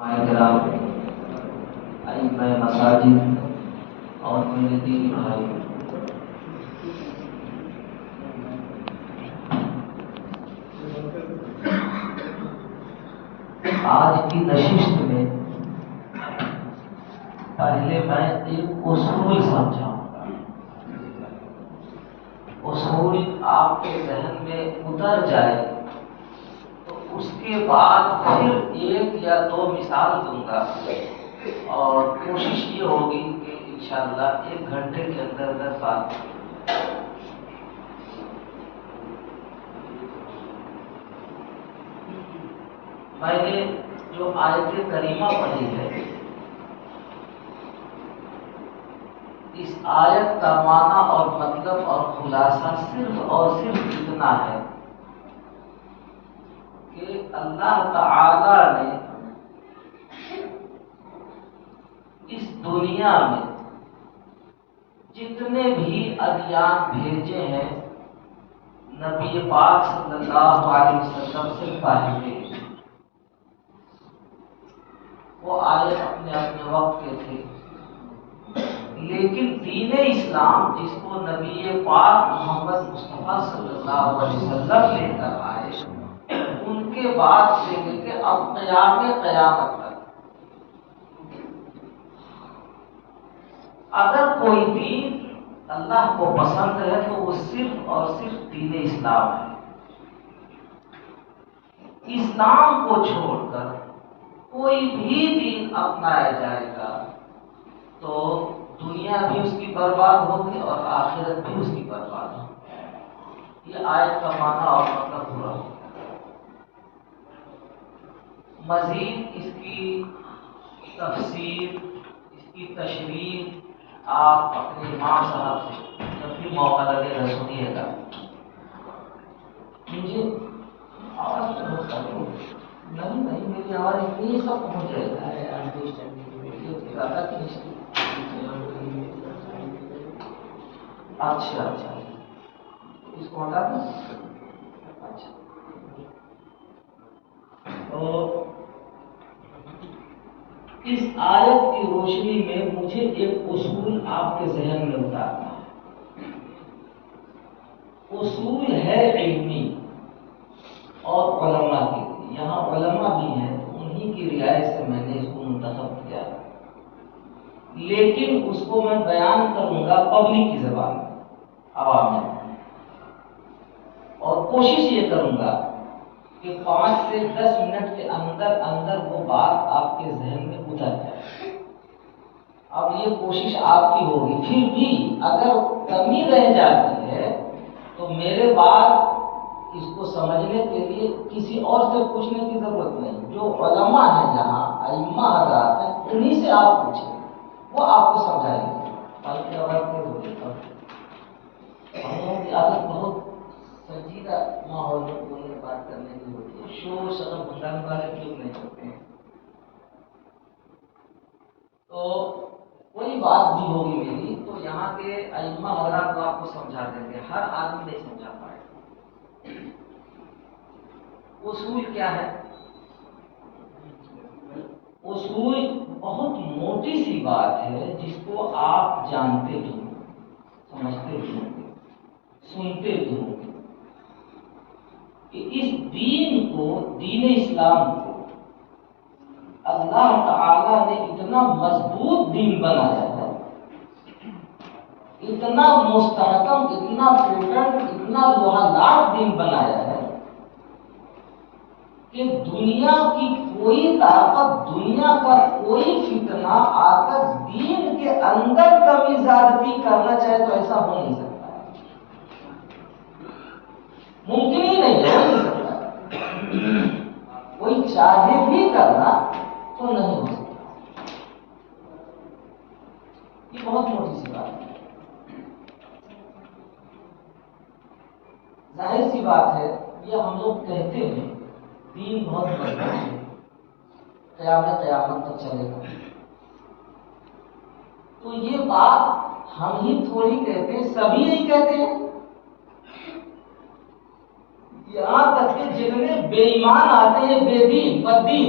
کرام، ائمہ مساجد اور میرے دینی بھائی، آج کی نشست میں پہلے میں ایک اصول سمجھاؤں گا۔ اصول آپ کے ذہن میں اتر جائے تو اس کے بعد پھر ایک یا دو مثال دوں گا اور کوشش یہ ہوگی کہ انشاءاللہ 1 گھنٹے کے اندر بات۔ میں نے جو آیت کریمہ پڑھی ہے، اس آیت کا معنی اور مطلب اور خلاصہ صرف اور صرف اتنا ہے کہ اللہ تعالی نے اس دنیا میں جتنے بھی ادیان بھیجے ہیں نبی پاک صلی اللہ علیہ وسلم سے پہلے، وہ آئے اپنے اپنے وقت کے تھے، لیکن دین اسلام جس کو نبی پاک محمد مصطفیٰ صلی اللہ علیہ وسلم لے کر آئے، ان کے بعد سے لے کے اب قیامت تک اگر کوئی دین اللہ کو پسند ہے تو وہ صرف اور صرف دین اسلام ہے۔ اسلام کو چھوڑ کر کوئی بھی دین اپنایا جائے گا تو دنیا بھی اس کی برباد ہوگی اور آخرت بھی اس کی برباد ہوگی۔ یہ آیت کا معنی اور مطلب پورا ہوگا۔ مزید اس کی تفسیر، اس کی تشریح آپ اپنے امام صاحب سے جب بھی موقع لگے گا سنیے گا۔ مجھے آواز نہیں میری آواز اتنی سب پہنچ جائے گا۔ اچھا اس کو ہٹا دیں۔ اچھا تو اس آیت کی روشنی میں مجھے ایک اصول آپ کے ذہن میں اتارنا ہے۔ اصول ہے علمی اور علماء کی، یہاں علماء بھی ہیں، انہی کی رعایت سے میں نے اس کو منتخب کیا، لیکن اس کو میں بیان کروں گا پبلک کی زبان میں، عوام میں، اور کوشش یہ کروں گا کہ 5 سے 10 منٹ کے اندر وہ بات آپ کے ذہن میں اتر جائے۔ اب یہ کوشش آپ کی ہوگی، پھر بھی اگر کمی رہ جاتی ہے تو میرے بعد اس کو سمجھنے کے لیے کسی اور سے پوچھنے کی ضرورت نہیں، جو علماء ہیں یہاں ائمہ حضرات ہیں انہی سے آپ پوچھیں، وہ آپ کو سمجھائیں گے۔ بلکہ آواز تیز ہو گئی، ہم لوگوں کی عادت بہت سنجیدہ ماحول میں بولنے بات کرنے کی ہوتی ہے، شور شرم بھنگانے والے لوگ نہیں ہوتے ہیں، تو کوئی بات بھی ہوگی میری تو یہاں کے ائمہ حضرات کو آپ کو سمجھا دیں گے، ہر آدمی نہیں سمجھا پائے۔ اصول کیا ہے؟ اصول بہت موٹی سی بات ہے جس کو آپ جانتے بھی ہوں، سمجھتے بھی ہوں گے، سنتے بھی ہوں گے کہ اس دین کو، دین اسلام کو اللہ تعالی نے اتنا مضبوط دین بنایا ہے، اتنا مستحکم، اتنا پوٹنٹ، اتنا لوہا لات دین بنایا ہے کہ دنیا کی کوئی طاقت، دنیا کا کوئی فتنہ آ کر دین کے اندر کمی زیادتی کرنا چاہے تو ایسا ہو نہیں سکتا ہے، ممکن ہی نہیں ہو نہیں سکتا، کوئی چاہے بھی کرنا تو نہیں ہو سکتا۔ یہ بہت موٹی سی بات ہے، ظاہر سی بات ہے، یہ ہم لوگ کہتے ہیں دین بہت مضبوط ہے، قیامت تک چلے گا، تو یہ بات ہم ہی تھوڑی کہتے ہیں، سبھی نہیں کہتے ہیں، یہاں تک کہ جتنے بے ایمان آتے ہیں، بے دین بدین،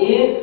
1,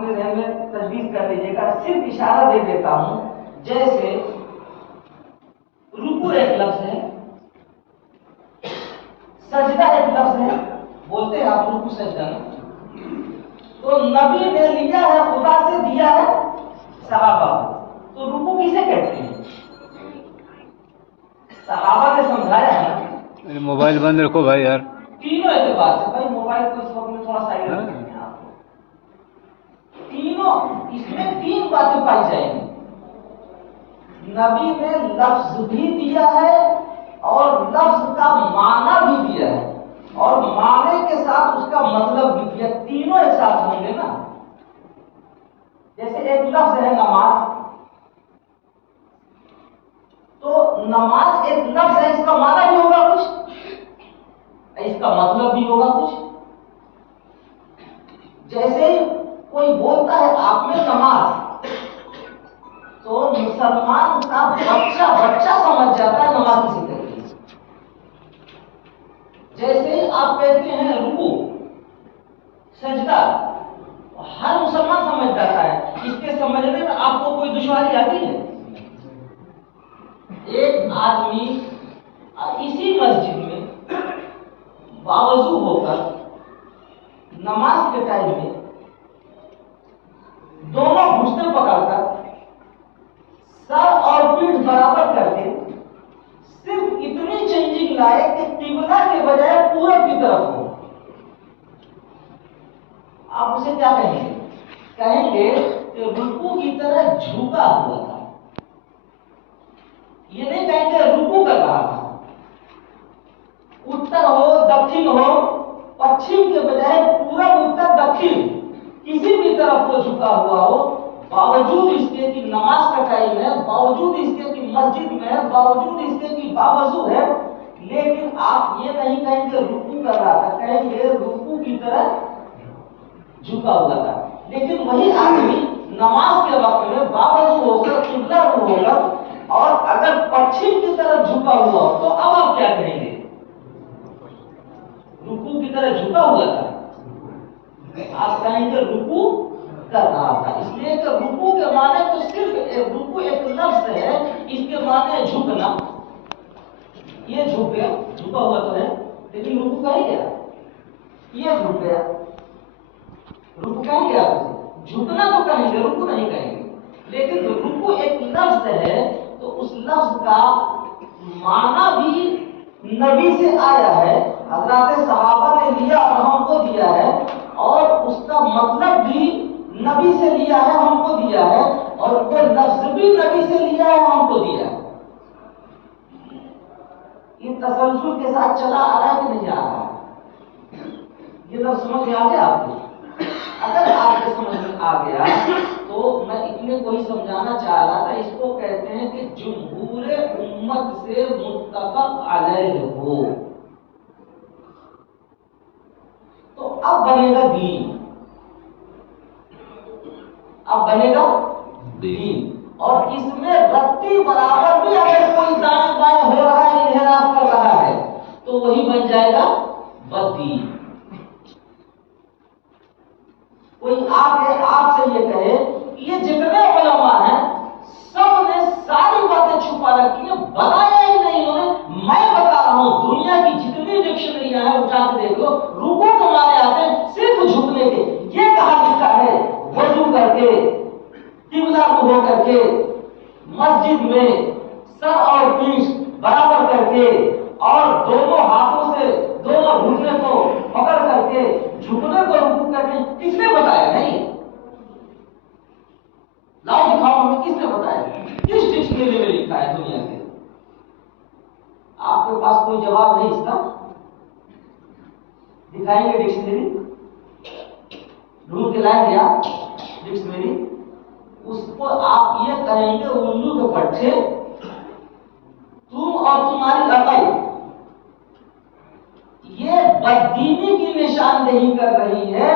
اپنے ذہن میں تجویز کر لیجیے گا، صرف اشارہ دے دیتا ہوں. جیسے رکوع ایک لفظ ہے، سجدہ ایک لفظ ہے، بولتے ہیں آپ رکوع سجدہ میں. تو نبی نے لیا ہے خدا سے، دیا ہے صحابہ. تو رکوع کسے کہتے ہیں؟ صحابہ نے سمجھایا ہے. موبائل بند رکھو بھائی یار. تینوں اعتبار سے بھائی موبائل کو اس وقت میں تھوڑا سائلنٹ رکھیں آپ. تینوں اس میں تین باتیں پائی جائیں گی. نبی نے لفظ بھی دیا ہے اور لفظ کا معنی بھی دیا ہے اور معنی کے ساتھ اس کا مطلب بھی دیا. تینوں ایک ساتھ ہوں گے نا. جیسے ایک لفظ ہے نماز، تو نماز ایک لفظ ہے، اس کا معنی بھی ہوگا کچھ، اس کا مطلب بھی ہوگا کچھ. جیسے کوئی بولتا ہے آپ میں نماز، تو مسلمان کا بچہ سمجھ جاتا ہے نماز کسی طریقے سے. جیسے آپ کہتے ہیں رکوع سجدہ، ہر مسلمان سمجھ جاتا ہے. اس کے سمجھنے میں آپ کو کوئی دشواری آتی ہے؟ ایک آدمی اسی مسجد میں باوضو ہو کر نماز کے ٹائم میں دونوں گھٹنے پکڑ کر سر اور پیٹھ برابر کر کے صرف اتنی چینجنگ لائے کہ قبلہ کے بجائے پورب کی طرف ہو. آپ اسے کیا کہیں گے؟ کہیں گے کہ رکوع کی طرح جھکا ہوا تھا. یہ نہیں کہیں گے رکوع کر رہا تھا. اتر ہو دکھن ہو، پچھم کے بجائے پورب اتر دکھن کسی بھی طرف کو جھکا ہوا ہو، باوجود اس کے کہ نماز کا ٹائم ہے، باوجود اس کے کہ مسجد میں ہے، باوجود اس کے کہ باوضو ہے، لیکن آپ یہ نہیں کہیں گے رکوع کر رہا تھا، کہیں گے رکوع کی طرح جھکا ہوا تھا. لیکن وہی آدمی نماز کے وقت میں باوضو ہو کر قبلہ رو ہو کر اور اگر پچھم کی طرف جھکا ہوا ہو تو اب آپ کیا کہیں گے؟ رکوع کی طرح جھکا ہوا تھا. آپ کہیں گے رکوع کر رہا تھا. اس لیے کہ رکوع کے معنی تو صرف رکوع ایک لفظ ہے، اس کے معنی ہے جھکنا. یہ جھک گیا، جھکا ہوا تو ہے لیکن رکوع کہیں گے؟ یہ جھک گیا، رکوع کہیں گے؟ آپ جھکنا تو کہیں گے، رکوع نہیں کہیں گے. لیکن رکوع ایک لفظ ہے تو اس لفظ کا معنی بھی نبی سے آیا ہے، حضرات صحابہ نے لیا اور ہم کو دیا ہے، اور اس کا مطلب بھی نبی سے لیا ہے، ہم کو دیا ہے، اور وہ لفظ بھی نبی سے لیا ہے، ہم کو دیا ہے. یہ تسلسل کے ساتھ چلا آ رہا ہے کہ نہیں آ رہا ہے؟ یہ لفظ سمجھ میں آ گیا آپ کو؟ اگر آپ کے سمجھ میں آ گیا تو میں اتنے کو ہی سمجھانا چاہ رہا تھا. اس کو کہتے ہیں کہ جمہور امت سے متفق علیہ ہو. تو اب بنے گا دین، اب بنے گا دین. اور اس میں رتی برابر بھی اگر کوئی دائیں بائیں ہو رہا ہے، انحراف کر رہا ہے، تو وہی بن جائے گا بدین. کوئی آ کے آپ سے یہ کہے کہ یہ جتنے علماء ہیں سب نے ساری باتیں چھپا رکھی ہیں، بتایا ہی نہیں انہوں نے. میں بتا رہا ہوں دنیا کی جتنی ڈکشنریاں ہیں اٹھا کے دیکھ لو، رکوع کے معنی آتے ہیں صرف جھکنے کے. یہ کہاں لکھا ہے وضو کر کے، قبلہ کو ہو کر کے، مسجد میں سر اور پیٹھ برابر کر کے اور دونوں ہاتھوں سے دونوں گھٹنے کو پکڑ کر کے جھکنے کو رکوع کر کے کس نے بتایا؟ نہیں. لاؤ دکھاؤ ہمیں کس نے بتایا، کس ڈکشنری میں لکھا ہے دنیا کے؟ آپ کے پاس کوئی جواب نہیں اس کا؟ دکھائیں گے ڈکشنری، ڈھونڈ کے لائیں گے آپ ڈکشنری. اس کو آپ یہ کہیں گے الو کے پٹھے، تم اور تمہاری عقل یہ بددینی کی نشاندہی کر رہی ہے.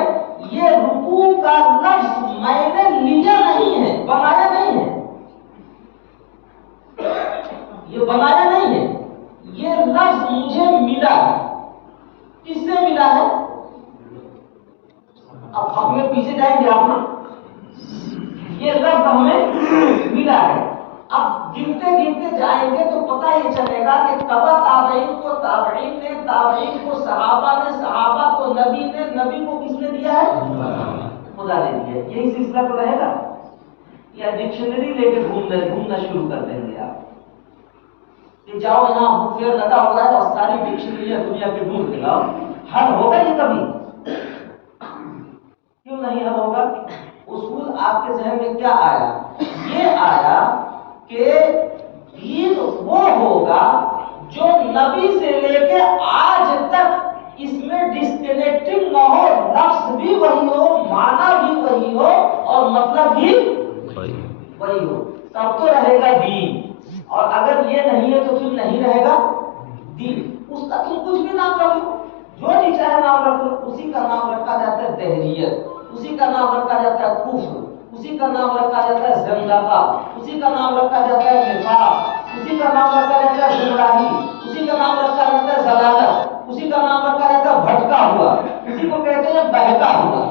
یہ رکوع کا لفظ میں نے لیا نہیں ہے، بنایا نہیں ہے. یہ بنایا نہیں ہے، یہ لفظ مجھے ملا ہے. کس سے ملا ہے؟ اب ہم پیچھے جائیں گے آپ نا. یہ لفظ ہمیں ملا ہے. اب گنتے گنتے جائیں گے تو پتہ یہ چلے گا کہ تبع تابعین کو تابعین نے، تابعین کو صحابہ نے، صحابہ کو نبی نے، نبی کو کس نے دیا ہے؟ خدا نے دیا. یہی سلسلہ تو رہے گا یا ڈکشنری لے کے گھومنا شروع کر دیں گے آپ کہ جاؤ یہاں بک فیئر لگا ہوا ہے اور ساری ڈکشنریاں دنیا کے ڈھونڈ کے لاؤ. حل ہوگا یہ کبھی؟ کیوں نہیں حل ہوگا؟ اصول آپ کے ذہن میں کیا آیا؟ یہ آیا کہ دین وہ ہوگا جو نبی سے لے کے آج تک اس میں ڈسکنیکٹنگ نہ ہو، لفظ بھی وہی ہو، معنی بھی وہی ہو اور مطلب بھی وہی ہو، تب تو رہے گا دین. اور اگر یہ نہیں ہے تو پھر نہیں رہے گا دین. اس کا تم کچھ بھی نام رکھ لو، جو جی چاہے نام رکھ لو، اسی کا نام رکھا جاتا ہے دہریت، اسی کا نام رکھا جاتا ہے کفر، اسی کا نام رکھا جاتا ہے زندقہ، اسی کا نام رکھا جاتا ہے نفاق، اسی کا نام رکھا جاتا ہے گمراہی، اسی کا نام رکھا جاتا ہے ضلالت، اسی کا نام رکھا جاتا ہے بھٹکا ہوا، اسی کو کہتے ہیں بہکا ہوا.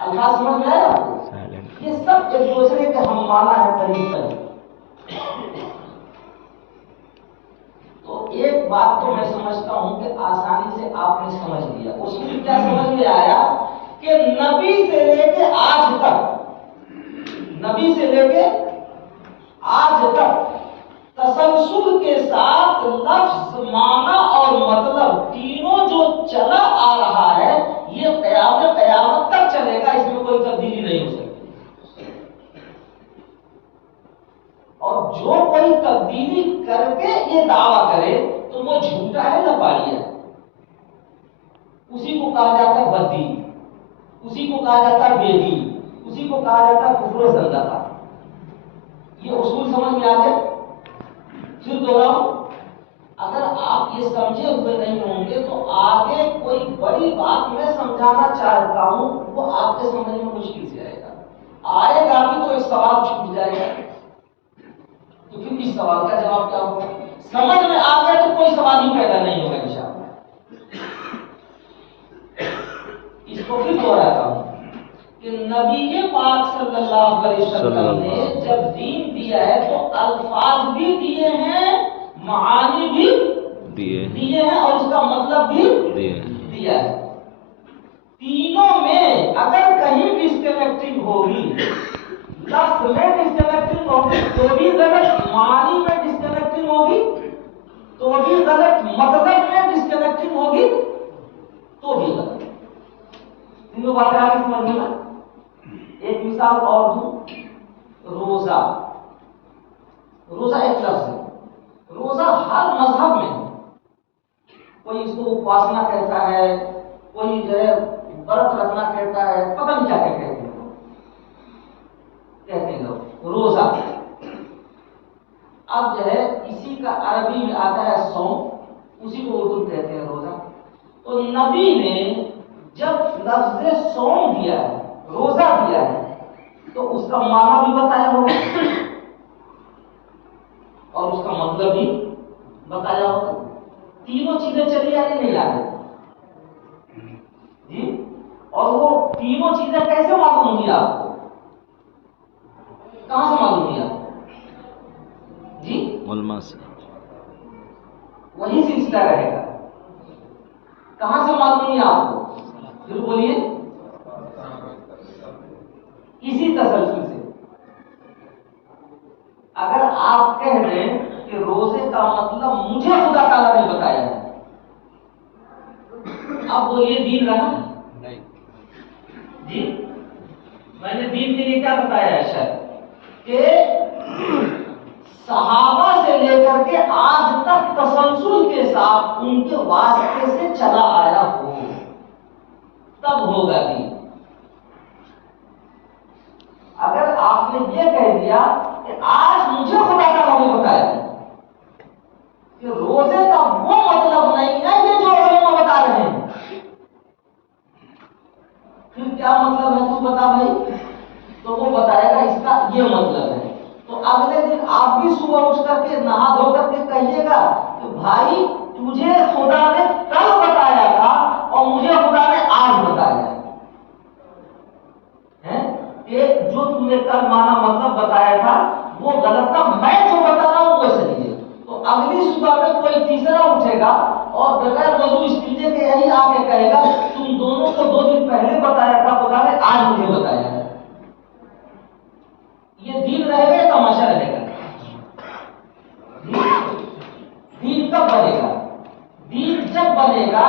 الفاظ سمجھ میں آیا؟ یہ سب ایک دوسرے کے ہم معنی ہے قریب قریب. تو ایک بات تو میں سمجھتا ہوں کہ آسانی سے آپ نے سمجھ لیا. اس میں کیا سمجھ میں آیا کہ نبی سے لے کے آج تک، نبی سے لے کے آج تک تسلسل کے ساتھ لفظ، معنی اور مطلب تینوں جو چلا آ رہا ہے یہ قیامت تک چلے گا. اس میں کوئی تبدیلی نہیں ہو سکتی. اور جو کوئی تبدیلی کر کے یہ دعویٰ کرے تو وہ جھوٹا ہے نہ پاڑیا ہے. اسی کو کہا جاتا ہے بددین، اسی کو کہا جاتا ہے بے دین، اسی کو کہا جاتا ہے کفر و زندقہ. یہ اصول سمجھ میں آ گئے؟ پھر دوہراؤں، اگر آپ یہ سمجھے ہوئے نہیں ہوں گے تو آگے کوئی بڑی بات میں سمجھانا چاہتا ہوں وہ آپ کے سمجھنے میں مشکل سے آئے گا. آئے گا بھی تو ایک سوال چھوٹ جائے گا. تو پھر اس سوال کا جواب کیا ہوگا؟ سمجھ میں آ گیا تو کوئی سوال ہی پیدا نہیں ہوگا انشاءاللہ. اس کو پھر دوہراتا ہوں کہ نبی پاک صلی اللہ علیہ وسلم نے جب دین دیا ہے تو الفاظ بھی دیے ہیں، معانی بھی دیے ہیں اور اس کا مطلب بھی دیا ہے. تینوں میں اگر کہیں ڈسکنیکٹنگ ہوگی، لفظ میں ڈسکنیکٹنگ ہوگی تو بھی غلط، معنی میں ڈسکنیکٹنگ ہوگی تو بھی غلط، مطلب میں ڈسکنیکٹنگ ہوگی تو بھی غلط. تینوں باتیں آگے سمجھ میں. ایک مثال اور دوں. روزہ، روزہ ایک لفظ ہے. روزہ ہر مذہب میں ہے. کوئی اس کو اپواسنا کہتا ہے، کوئی جو ہے برت رکھنا کہتا ہے، پتہ نہیں کیا کہتے ہیں لوگ روزہ. اب جو ہے اسی کا عربی میں آتا ہے صوم، اسی کو اردو کہتے ہیں روزہ. تو نبی نے جب لفظ صوم دیا ہے، روزہ دیا ہے، تو اس کا معنی بھی بتایا ہوگا اور اس کا مطلب بھی بتایا ہوگا. تینوں چیزیں چلی آگے نہیں آگے جی. اور وہ تینوں چیزیں کیسے معلوم ہوئی آپ کو؟ کہاں سے معلوم ہوئی آپ کو جی؟ علماء سے. وہی سلسلہ رہے گا. کہاں سے معلوم ہوئی آپ کو؟ پھر بولیے. اسی تسلسل سے. اگر آپ کہہ دیں کہ روزے کا مطلب مجھے خدا تعالیٰ نے بتایا ہے، اب بولیے دین رہا جی؟ میں نے دین کے لیے کیا بتایا ہے شاید کہ صحابہ سے لے کر کے آج تک تسلسل کے ساتھ ان کے واسطے سے چلا آیا ہو، تب ہوگا دین. اگر آپ نے یہ کہہ دیا کہ آج مجھے خدا تعالیٰ نے بتایا کہ روزے کا وہ مطلب نہیں ہے یہ جو علماء بتا رہے ہیں، پھر کیا مطلب ہے تو بتا بھائی. تو وہ بتائے گا اس کا یہ مطلب ہے. تو اگلے دن آپ بھی صبح اٹھ کر کے نہا دھو کر کے کہیے گا کہ بھائی تجھے خدا نے کل بتایا تھا اور مجھے خدا نے آج بتایا ہے کہ جو تم نے کل مانا مطلب بتایا تھا وہ غلط تھا، میں جو بتا رہا ہوں وہ صحیح ہے. تو اگلی صبح میں کوئی تیسرا اٹھے گا اور بغیر وضو استنجے کے یہی آ کے کہے گا تم دونوں کو 2 دن پہلے بتایا تھا خدا نے، آج مجھے بتایا ہے. یہ دین رہے گا یا تماشا رہے گا؟ دین کب بنے گا؟ دین جب بنے گا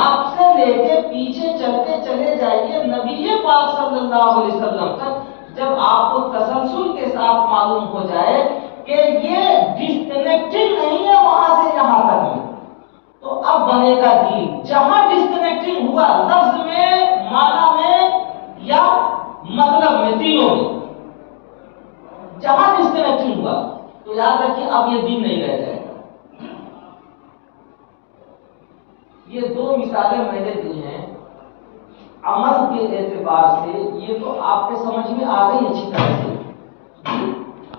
آپ سے لے کے پیچھے چلتے چلے جائیے نبی پاک صلی اللہ علیہ وسلم تک، جب آپ کو تسلسل کے ساتھ معلوم ہو جائے کہ یہ ڈسکنیکٹنگ نہیں ہے وہاں سے یہاں تک میں، تو اب بنے گا دین. جہاں ڈسکنیکٹنگ ہوا لفظ میں، معنی میں یا مطلب میں، تینوں میں جہاں ڈسکنیکٹنگ ہوا تو یاد رکھیے اب یہ دین نہیں رہ جائے گا. یہ 2 مثالیں میں نے دی ہیں عمل کے اعتبار سے، یہ تو آپ کے سمجھ میں آ گئی اچھی طرح سے،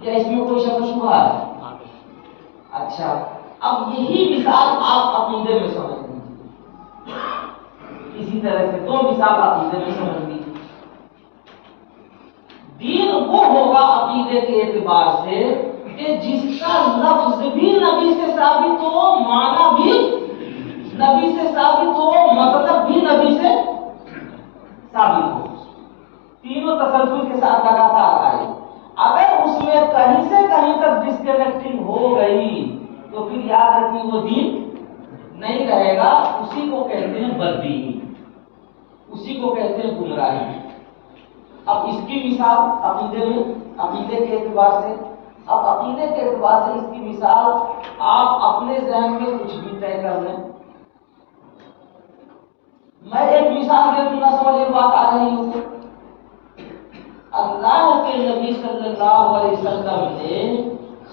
یا اس میں کوئی شک و شبہ ہے؟ اچھا، اب یہی مثال آپ عقیدے میں سمجھ لیجیے. اسی طرح سے 2 مثال عقیدے میں سمجھ لیجیے. دین وہ ہوگا عقیدے کے اعتبار سے کہ جس کا لفظ بھی نبی سے ثابت ہو، معنی بھی نبی سے ثابت ہو، مطلب بھی نبی سے ثابت ہو، تینوں تسلسل کے ساتھ لگاتار آئے. اگر اس میں کہیں سے کہیں تک ڈسکنیکٹنگ ہو گئی تو پھر یاد رکھیے وہ دین نہیں رہے گا. اسی کو کہتے ہیں بددینی، اسی کو کہتے ہیں گمراہی. اب اس کی مثال عقیدے میں، عقیدے کے اعتبار سے، اب عقیدے کے اعتبار سے اس کی مثال آپ اپنے ذہن میں کچھ بھی طے کر لیں. میں ایک مثال دے دوں گا، سمجھ بات آ رہی ہو. اللہ کے نبی صلی اللہ علیہ وسلم نے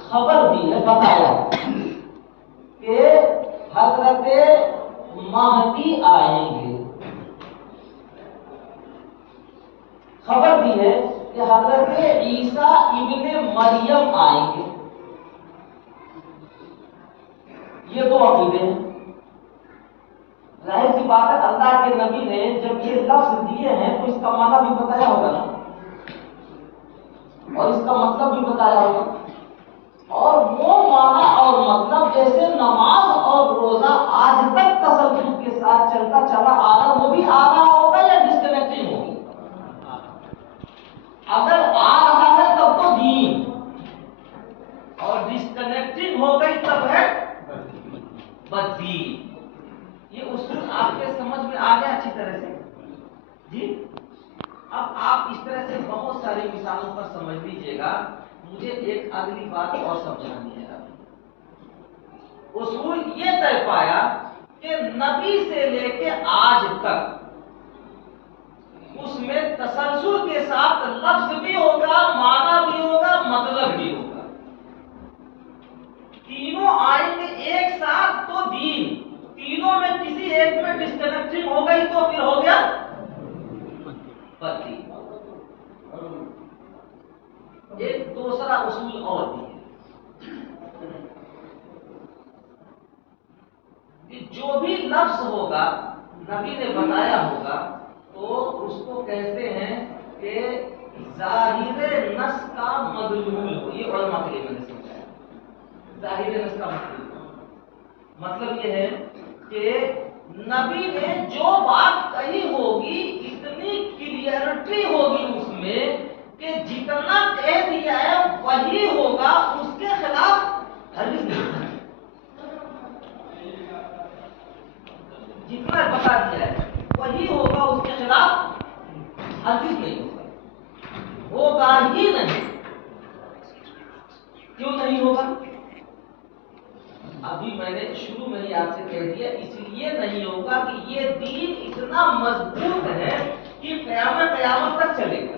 خبر دی ہے، بتایا کہ حضرت مہدی آئیں گے. خبر دی ہے کہ حضرت عیسیٰ ابن مریم آئیں گے. یہ 2 عقیدے ہیں. ظاہر سی بات ہے اللہ کے نبی نے جب یہ لفظ دیے ہیں تو اس کا معنی بھی بتایا ہوگا نا، اور اس کا مطلب بھی بتایا ہوگا. اور وہ معنی اور مطلب جیسے نماز اور روزہ آج تک تسلسل کے ساتھ چلتا چلا آ رہا، وہ بھی آ رہا ہوگا یا ڈسکنیکٹنگ ہوگی؟ اگر آ رہا ہے تب تو دین، اور ڈسکنیکٹنگ ہو گئی تب ہے بددین. یہ اصول آپ کے سمجھ میں آ گیا اچھی طرح سے جی. اب آپ اس طرح سے بہت ساری مثالوں پر سمجھ لیجئے گا. مجھے ایک اگلی بات اور سمجھانی ہے. اصول یہ طے پایا کہ نبی سے لے کے آج تک اس میں تسلسل کے ساتھ لفظ بھی ہوگا، معنی بھی ہوگا، مطلب بھی ہوگا. تینوں آئیں گے ایک ساتھ تو دین. تینوں میں کسی ایک میں ڈسکنیکٹنگ ہو گئی تو پھر ہو گیا بددین. ایک دوسرا اصول اور بھی ہے کہ جو بھی لفظ ہوگا نبی نے بتایا ہوگا تو اس کو کہتے ہیں کہ ظاہر نص کا مدلول ہو. یہ علماء کے لیے میں نے سمجھایا. ظاہر نص کا مطلب یہ ہے کہ نبی نے جو بات کہی ہوگی اتنی کلیئرٹی ہوگی اس میں کہ جتنا کہہ دیا ہے وہی ہوگا، اس کے خلاف ہرگز نہیں. جتنا بتا دیا ہے وہی ہوگا، اس کے خلاف ہرگز نہیں ہوگا ہی نہیں. کیوں نہیں ہوگا؟ ابھی میں نے شروع میں ہی آپ سے کہہ دیا، اس لیے نہیں ہوگا کہ یہ دین اتنا مضبوط ہے کہ قیامت تک چلے گا.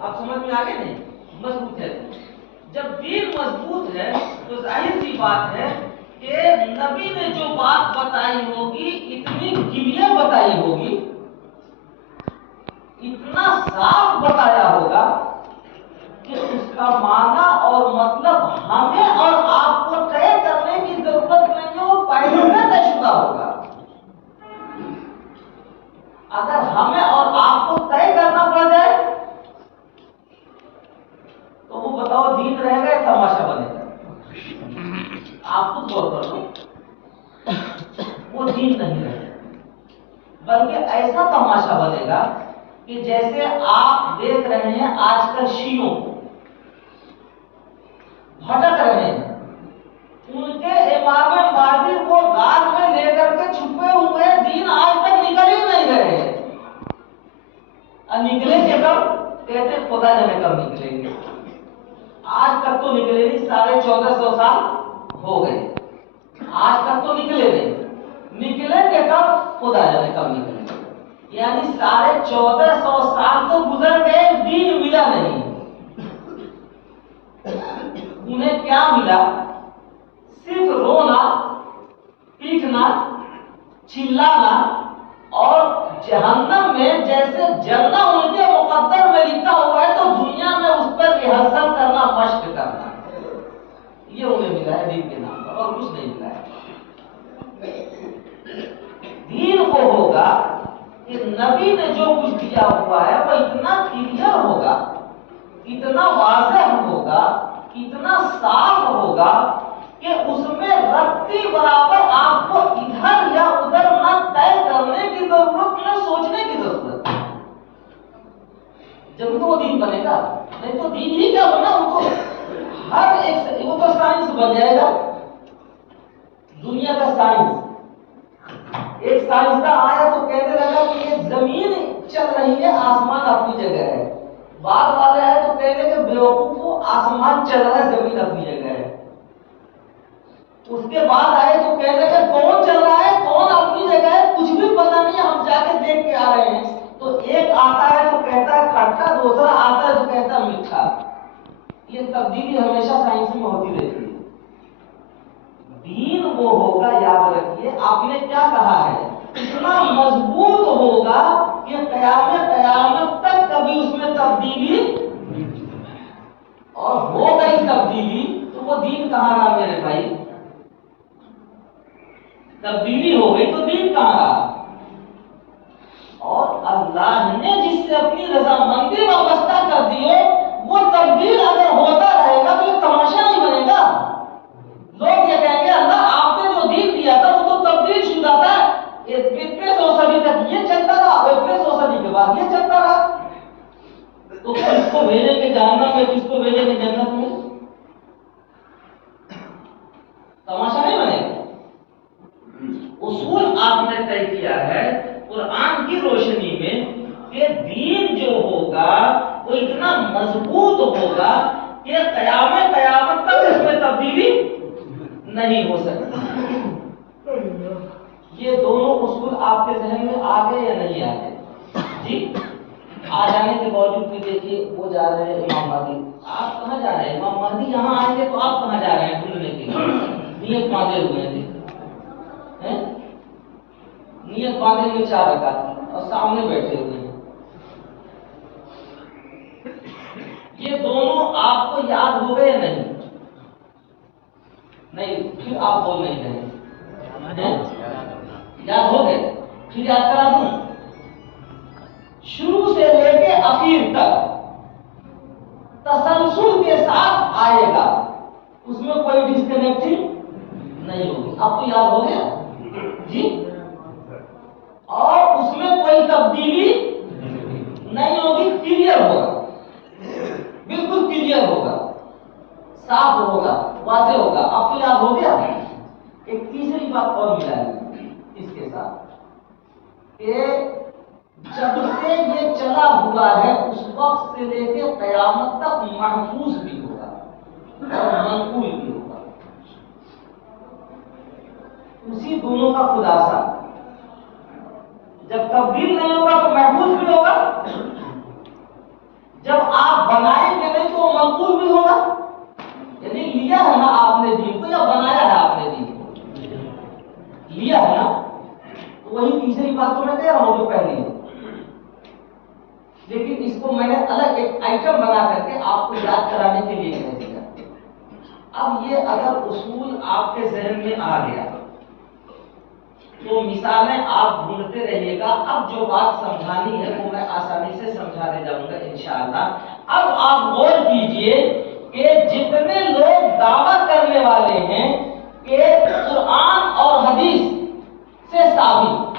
آپ سمجھ میں آگے نہیں؟ مضبوط ہے. جب دین مضبوط ہے تو ظاہر سی بات ہے کہ نبی نے جو بات بتائی ہوگی اتنی کلیئر بتائی ہوگی، اتنا صاف بتایا ہوگا کہ اس کا معنی اور مطلب ہمیں اور آپ کو طے کرنے کی ضرورت نہیں ہے، وہ پہلے سے طے شدہ ہوگا. اگر ہمیں اور آپ کو طے کرنا پڑ جائے بلکہ ایسا تماشا بنے گا کہ جیسے آپ دیکھ رہے ہیں آج کل شیعوں کو بھٹک رہے ہیں، ان کے امام مہدی کو غار میں لے کر کے چھپے ہوئے دین آج تک نکل ہی نہیں رہے ہیں، اور نکلیں گے کب؟ کہتے خدا جانے کب نکلیں گے، آج تک تو نکلے نہیں، 1450 سال ہو گئے، آج تک تو نکلے نہیں، نکلیں گے کب؟ خدا جانے کب نکلیں گے، یعنی 1450 سال تو گزر گئے، دین ملا نہیں، انہیں کیا ملا؟ صرف رونا، پیٹنا، چلانا، اور جہنم میں جیسے جلنا ان کے مقدر میں لکھا ہوا ہے تو دنیا میں اس پر ریہرسل کرنا، مشق کرنا، یہ انہیں ملا ہے دین کے نام پر، اور کچھ نہیں ملا ہے۔ دین کو ہوگا کہ نبی نے جو کچھ دیا ہوا ہے وہ اتنا کلیئر ہوگا، اتنا واضح ہوگا، اتنا صاف ہوگا کہ اس میں رتی برابر آپ کو ادھر یا ادھر نہ طے کرنے کی ضرورت، نہ سوچنے کی ضرورت، جب تو وہ دین بنے گا، نہیں تو دین ہی کیا ہونا، وہ تو ہر ایک، وہ تو سائنس بن جائے گا، دنیا کا سائنس۔ ایک سائنسداں آیا تو کہنے لگا کہ یہ زمین چل رہی ہے، آسمان اپنی جگہ ہے، بعد والا ہے تو کہنے کہ بیوقوفو، آسمان چل رہا ہے، زمین اپنی جگہ ہے، اس کے بعد آئے تو کہنے کہ کون چل رہا ہے، کون اپنی جگہ ہے، کچھ بھی پتہ نہیں، ہم جا کے دیکھ کے آ رہے ہیں، تو ایک آتا ہے تو کہتا ہے کھٹا، دوسرا آتا ہے تو کہتا ہے میٹھا۔ یہ تبدیلی ہمیشہ سائنس میں ہوتی رہتی ہے۔ دین وہ ہوگا، یاد رکھیے، آپ نے کیا کہا ہے، اتنا مضبوط ہوگا کہ قیامت تک کبھی اس میں تبدیلی، اور ہو گئی تبدیلی تو وہ دین کہاں رہا میرے بھائی؟ تبدیلی ہو گئی تو دین کہاں رہا؟ اور اللہ نے جس سے اپنی رضامندی وابستہ کر دی ہے، وہ تبدیل اگر ہوتا رہے گا تو یہ تماشا نہیں بنے گا۔ لوگ یہ کہیں گے اللہ آپ نے جو دین دیا تھا وہ تو تبدیل شدہ تھا، اتنے 100 صدی تک یہ چلتا رہا، اور اتنے 100 صدی کے بعد یہ چلتا رہا، تو کس کو بھیجیں گے جہنم میں، کس کو بھیجیں گے جنت میں؟ تماشا نہیں بنے گا۔ اصول آپ نے طے کیا ہے قرآن کی روشنی میں کہ دین جو ہوگا وہ اتنا مضبوط ہوگا کہ قیامت تک اس میں تبدیلی نہیں ہو سکتی۔ یہ دونوں اصول آپ کے ذہن میں آ گئے یا نہیں آ گئے؟ جی، آ جانے کے باوجود بھی دیکھیے وہ جا رہے ہیں امام مہدی، آپ کہاں جا رہے ہیں؟ امام مہدی یہاں آئیں گے تو آپ کہاں جا رہے ہیں ڈھونڈنے کے لیے؟ نیت باندھے ہوئے ہیں، نیت باندھے ہوئے 4 رکعت اور سامنے بیٹھے ہوئے ہیں۔ یہ دونوں آپ کو یاد ہو گئے نہیں؟ نہیں، پھر آپ بول نہیں رہے، یاد ہو گئے؟ پھر یاد کرا دوں، شروع سے لے کے اخیر تک تسلسل کے ساتھ آئے گا، اس میں کوئی ڈسکنیکٹنگ نہیں ہوگی۔ اب تو یاد ہو گیا جی، اور اس میں کوئی تبدیلی نہیں ہوگی، کلیئر ہوگا، بالکل کلیئر ہوگا، صاف ہوگا، واضح ہوگا۔ اب تو یاد ہو گیا۔ ایک تیسری بات اور ملائے اس کے ساتھ کہ جب سے یہ چلا ہوا ہے اس وقت سے لے کے قیامت تک محفوظ بھی ہوگا اور منقول بھی ہوگا، اسی دونوں کا خلاصہ۔ جب تبدیل نہیں ہوگا تو محفوظ بھی ہوگا، جب آپ بنائیں گے نہیں تو وہ منقول بھی ہوگا، یعنی لیا ہے نا آپ نے دین کو، یا بنایا ہے آپ نے دین کو، لیا ہے نا، تو وہی تیسری بات تو میں کہہ رہا ہوں جو پہلی ہے، لیکن اس کو میں نے الگ ایک آئٹم بنا کر کے آپ کو یاد کرانے کے لیے کہہ دیا۔ اب یہ اگر اصول آپ کے ذہن میں آ گیا تو مثالیں آپ ڈھونڈتے رہیے گا، اب جو بات سمجھانی ہے وہ میں آسانی سے سمجھانے جاؤں گا انشاءاللہ۔ اب آپ غور کیجئے کہ جتنے لوگ دعویٰ کرنے والے ہیں کہ قرآن اور حدیث سے ثابت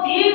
3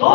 2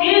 3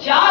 4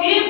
3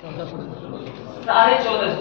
1450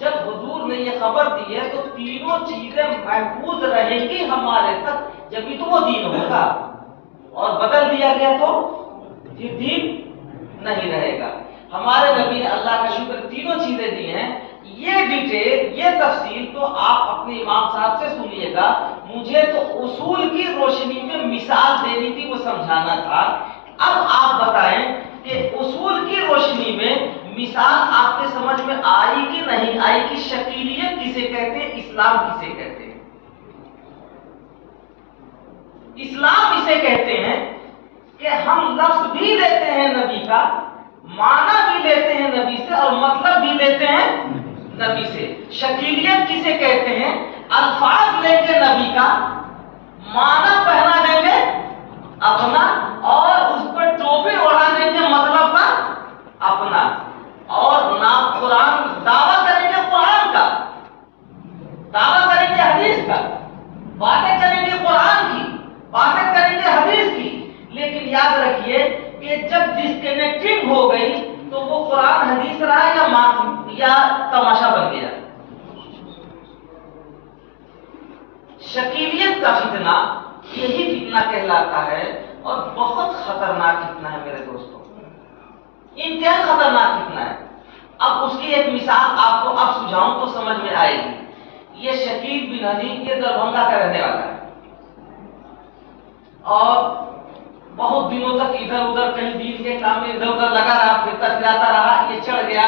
جب حضور نے یہ خبر دی ہے تو تینوں چیزیں محفوظ رہیں گی ہمارے تک، جبھی تو وہ دین ہوگا، اور بدل دیا گیا تو یہ دین نہیں رہے گا۔ ہمارے نبی نے اللہ کا شکر تینوں چیزیں دی ہیں۔ یہ ڈیٹیل، یہ تفصیل تو آپ اپنے امام صاحب سے سنیے گا، مجھے تو اصول کی روشنی میں مثال دینی تھی، وہ سمجھانا تھا۔ اب آپ بتائیں کہ اصول کی روشنی میں مثال آپ کے سمجھ میں آئی کہ نہیں آئی کہ شکیلیت کسے کہتے ہیں، اسلام کسے کہتے ہیں؟ اسلام اسے کہتے ہیں کہ ہم لفظ بھی لیتے ہیں نبی کا، معنی بھی لیتے ہیں نبی سے، اور مطلب بھی لیتے ہیں نبی سے۔ شکیلیت کسے کہتے ہیں؟ الفاظ لیں گے نبی کا، معنی پہنا دیں گے اپنا، اور اس پر ٹوپی اڑا دیں گے مطلب کا اپنا، اور نہ قرآن دعویٰ کریں گے، قرآن کا دعویٰ کریں گے، حدیث کا باتیں کریں گے، قرآن کی باتیں کریں گے، حدیث کی، لیکن یاد رکھیے کہ جب ڈسکنیکٹنگ ہو گئی تو وہ قرآن حدیث رہا یا تماشا بن گیا۔ شکیلیت کا فتنہ یہی فتنہ کہلاتا ہے، اور بہت خطرناک فتنہ ہے میرے دوستوں، انتہائی خطرناک فتنہ ہے۔ اب اس کی ایک مثال آپ کو اب سجھاؤں تو سمجھ میں آئے گی۔ یہ شکیل بن حنیف یہ دربھنگہ کا رہنے والا ہے، اور بہت دنوں تک ادھر ادھر کہیں دین کے کام میں ادھر ادھر لگا رہا، پھرتا پھراتا رہا، یہ چڑھ گیا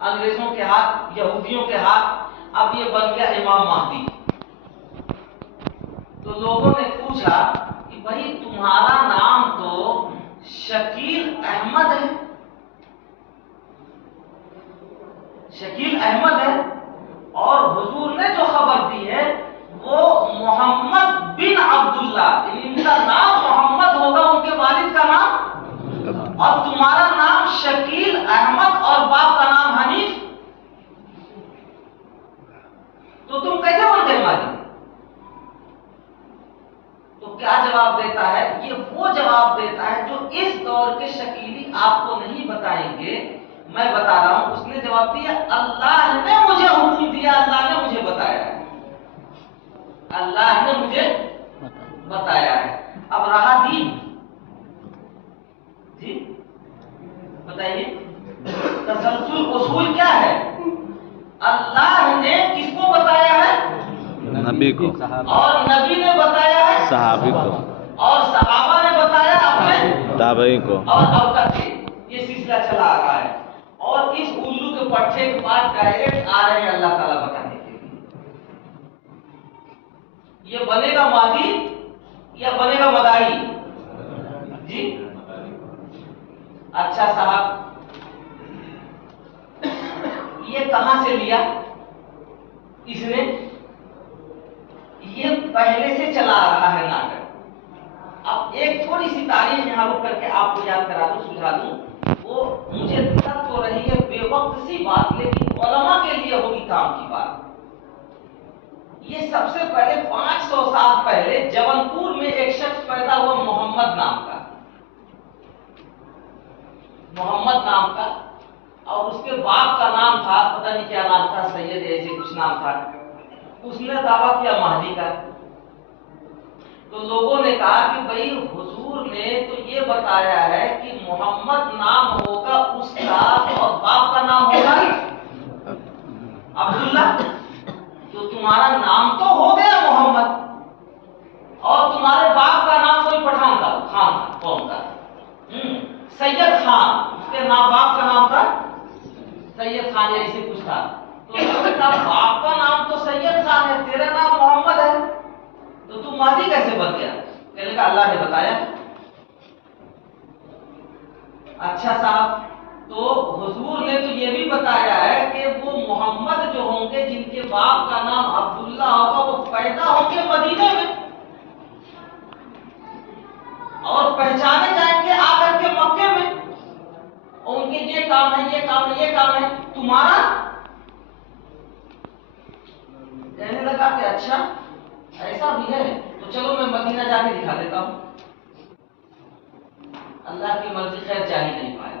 انگریزوں کے ہاتھ، یہودیوں کے ہاتھ، اب یہ بن گیا امام مہدی۔ تو لوگوں نے پوچھا کہ بھائی تمہارا نام تو شکیل احمد ہے، شکیل احمد ہے، اور حضور نے جو خبر دی ہے وہ محمد بن عبداللہ، ان کا نام محمد ہوگا، ان کے والد کا نام، اور تمہارا نام شکیل احمد اور باپ کا نام حنیف، تو تم کیسے بن گئے مالی؟ تو کیا جواب دیتا ہے؟ یہ وہ جواب دیتا ہے جو اس دور کے شکیلی آپ کو نہیں بتائیں گے، میں بتا رہا ہوں۔ اس نے جواب دیا اللہ نے مجھے حکم دیا، اللہ نے مجھے بتایا ہے، اللہ نے مجھے بتایا ہے۔ اب رہا دین، جی بتائیے تسلسل اصول کیا ہے؟ اللہ نے کس کو بتایا ہے؟ نبی کو، اور نبی نے بتایا ہے صحابی کو، اور صحابہ نے بتایا اپنے تابعی کو، اور اب تک یہ سلسلہ چلا آ رہا ہے، اور اس الو کے پٹھے کے بعد ڈائریکٹ آ رہے ہیں اللہ تعالیٰ بتانے کے لیے۔ یہ بنے گا مہدی یا بنے گا مدائی؟ جی اچھا صاحب، یہ کہاں سے لیا اس نے؟ یہ پہلے سے چلا آ رہا ہے ناٹک۔ اب ایک تھوڑی سی تاریخ یہاں رک کر کے آپ کو یاد کرا دوں، سجھا دوں، وہ مجھے تک تو رہی ہے بے وقت سی بات، لیکن علماء کے لیے ہوگی کام کی بات۔ یہ سب سے پہلے 500 سال پہلے جبل پور میں ایک شخص پیدا ہوا محمد نام کا، محمد نام کا، اور اس کے باپ کا نام تھا پتہ نہیں کیا نام تھا، سید ایسے کچھ نام تھا۔ اس نے دعویٰ کیا مہدی کا، تو لوگوں نے کہا کہ بھائی حضور نے تو یہ بتایا ہے کہ محمد نام ہوگا اس کا، اور باپ کا نام ہوگا عبداللہ، تو تمہارا نام تو ہو گیا محمد، اور تمہارے باپ کا نام کوئی پٹھان تھا، خان تھا، قوم کا سید خان، اس کے نام باپ کا نام تھا سید خان یا ایسے کچھ تھا۔ تو انہوں نے کہا باپ کا نام تو سید خان ہے، تیرا نام محمد ہے، تو تم مہدی کیسے بن گیا؟ کہنے کا اللہ نے بتایا۔ اچھا صاحب، تو حضور نے تو یہ بھی بتایا ہے کہ وہ محمد جو ہوں گے جن کے باپ کا نام عبداللہ ہوگا، وہ پیدا ہوں گے مدینے میں، اور پہچانے جائیں گے آ کر کے مکے میں، اور ان کے یہ کام ہے، یہ کام ہے، یہ کام ہے، تمہارا؟ کہنے لگا کہ اچھا ایسا بھی ہے، تو چلو میں مدینہ جا کے دکھا دیتا ہوں۔ اللہ کی مرضی، خیر جا ہی نہیں پایا۔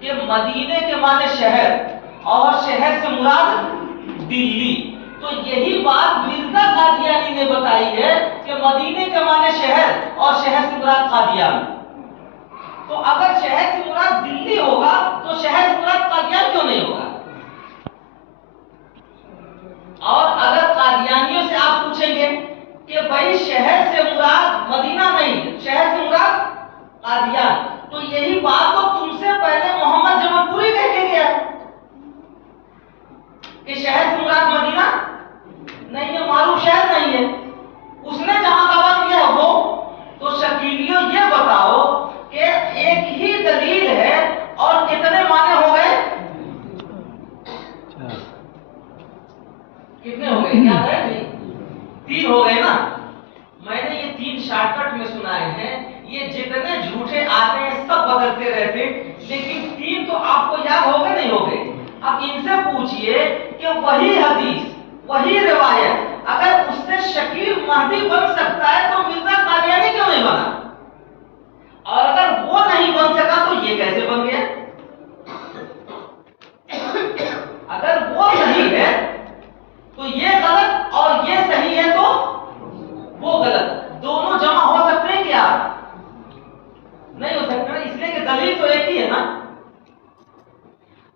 کہ مدینے کے معنی شہر اور شہر سے مراد دلی، تو یہی بات مرزا قادیانی نے بتائی ہے کہ مدینے کے معنی شہر اور شہر سے مراد قادیان۔ تو اگر شہر سے مراد دلی ہوگا تو شہر سے مراد قادیان کیوں نہیں ہوگا؟ اور اگر قادیانیوں سے آپ پوچھیں گے کہ بھائی شہر سے مراد مدینہ نہیں، شہر سے مراد قادیان، تو یہی بات تو تم سے پہلے محمد جمل پوری کہہ کے گیا کہ شہر سے مراد مدینہ نہیں ہے، معروف شہر نہیں ہے، اس نے جہاں دعویٰ کیا وہ۔ تو شکیلیوں یہ بتاؤ کہ ایک ہی دلیل ہے اور کتنے معنی ہو گئے؟ کتنے ہو گئے؟ یاد ہے نہیں؟ 3 ہو گئے نا۔ میں نے یہ 3 شارٹ کٹ میں سنائے ہیں، یہ جتنے جھوٹے آتے ہیں سب بدلتے رہتے، لیکن 3 تو آپ کو یاد ہو گئے نہیں ہو گئے؟ اب ان سے پوچھئے کہ وہی حدیث وہی روایت اگر اس سے شکیل مہدی بن سکتا ہے تو مرزا قادیانی کیوں نہیں بنا؟ اور اگر وہ نہیں بن سکا تو یہ کیسے بن گیا؟ اگر وہ صحیح ہے تو یہ غلط اور یہ صحیح ہے تو وہ غلط، دونوں جمع ہو سکتے ہیں کیا؟ نہیں ہو سکتے نا، اس لیے کہ دلیل تو ایک ہی ہے نا۔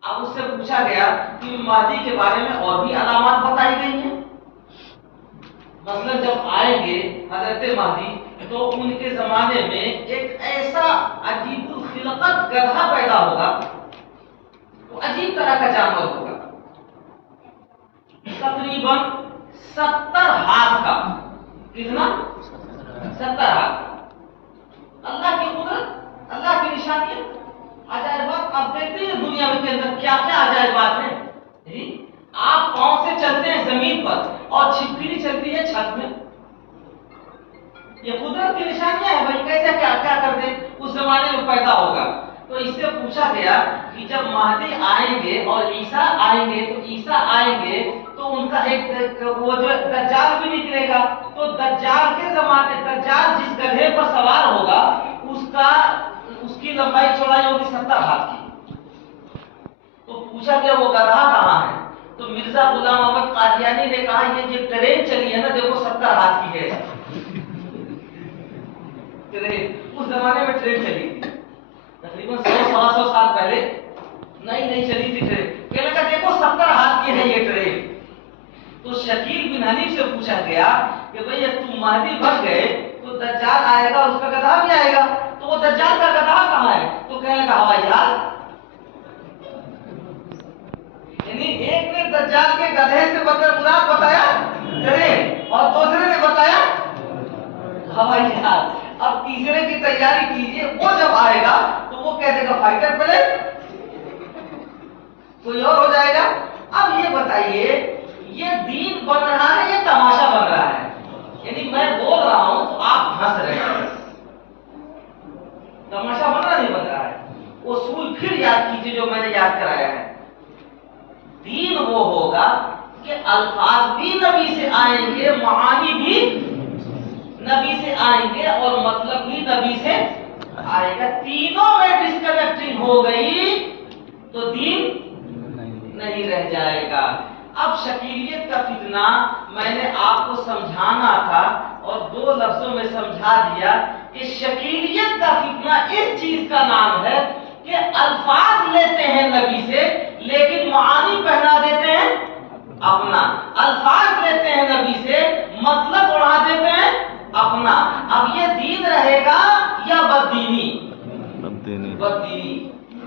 اب اس سے پوچھا گیا کہ مہدی کے بارے میں اور بھی علامات بتائی گئی ہیں، مثلا جب آئیں گے حضرت مہدی تو ان کے زمانے میں ایک ایسا عجیب الخلقت گدھا پیدا ہوگا، وہ عجیب طرح کا جانور ہوگا، تقریباً 70 ہاتھ کا۔ کتنا؟ 70 ہاتھ۔ اللہ کی قدرت، اللہ کی نشانیاں، عجائبات آپ دیکھتے ہیں دنیا میں کے اندر کیا کیا عجائبات ہیں جی۔ آپ پاؤں سے چلتے ہیں زمین پر اور چھپکلی چلتی ہے چھت میں، یہ قدرت کی نشانیاں ہیں بھائی، کیسے کیا کیا کرتے ہیں اس زمانے میں پیدا ہوگا۔ تو اس سے پوچھا گیا کہ جب مہدی آئیں گے اور عیسیٰ آئیں گے تو عیسیٰ آئیں گے تو ان کا ایک وہ جو دجال بھی نکلے گا، تو دجال کے زمانے دجال جس گدھے پر سوار ہوگا اس کی لمبائی چوڑائی ہوگی 70 ہاتھ کی۔ تو پوچھا گیا وہ گدھا کہاں ہے؟ تو مرزا غلام احمد قادیانی نے کہا یہ جو ٹرین چلی ہے نا دیکھو 70 ہاتھ کی ہے۔ ٹرین اس زمانے میں ٹرین چلی تھی تقریباً 100-125 سال پہلے، نہیں چلی تھی ٹرین، کہنے لگا دیکھو 70 ہاتھ کی ہے یہ ٹرین۔ تو شکیل بن حنیف سے پوچھا گیا کہ بھئی تم مہدی بن گئے تو دجال آئے گا، اس کا گدھا بھی آئے گا، تو وہ دجال کا گدھا کہاں ہے؟ تو کہنے لگا ہوائی جہاز۔ یعنی ایک نے دجال کے گدھے سے مراد بتایا ٹرین اور دوسرے نے بتایا ہوائی جہاز۔ اب تیسرے کی تیاری کیجئے، وہ جب آئے گا تو وہ کہہ دے گا فائٹر پلین، کوئی اور ہو جائے گا۔ اب یہ بتائیے یہ دین بن رہا ہے یا تماشا بن رہا ہے؟ یعنی میں بول رہا ہوں تو آپ ہنس رہے ہیں، تماشا بن رہا نہیں بن رہا ہے؟ اصول پھر یاد کیجئے جو میں نے یاد کرایا ہے۔ دین وہ ہوگا کہ الفاظ بھی نبی سے آئیں گے، معانی بھی نبی سے آئیں گے اور مطلب بھی نبی سے آئے گا۔ تینوں میں ڈسکنیکٹنگ ہو گئی تو دین نہیں رہ جائے گا۔ اب شکیلیت کا فتنہ میں نے آپ کو سمجھانا تھا اور 2 لفظوں میں سمجھا دیا کہ شکیلیت کا فتنہ اس چیز کا نام ہے کہ الفاظ لیتے ہیں نبی سے لیکن معانی پہنا دیتے ہیں اپنا، الفاظ لیتے ہیں نبی سے مطلب اڑا دیتے ہیں اپنا۔ اب یہ دین رہے گا یا بددینی؟ بددینی۔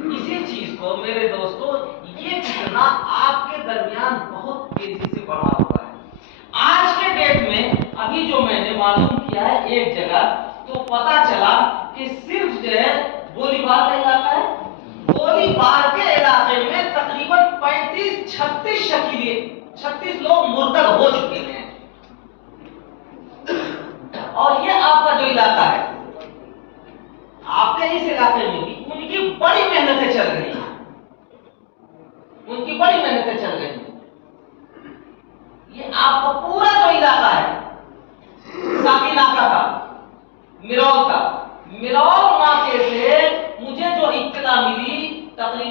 اسی چیز کو میرے دوستو یہ فتنہ آپ کے درمیان بہت تیزی سے بڑھا ہوا ہے آج کے ڈیٹ میں۔ ابھی جو میں نے معلوم کیا ہے ایک جگہ تو پتا چلا کہ صرف جو ہے گولی بار کا علاقہ ہے، گولی بار کے علاقے میں تقریباً 35-36 شکیلے 36 لوگ مرتد ہو چکے ہیں۔ اور یہ آپ کا جو علاقہ ہے، آپ کے اس علاقے میں بھی ان کی بڑی محنتیں چل رہی ہیں، ان کی بڑی محنتیں چل رہی ہیں۔ یہ آپ کا پورا جو علاقہ ہے ساکی ناکہ کا، مرول کا، مرول ناکے سے مجھے جو اطلاع ملی تقریباً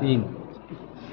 3।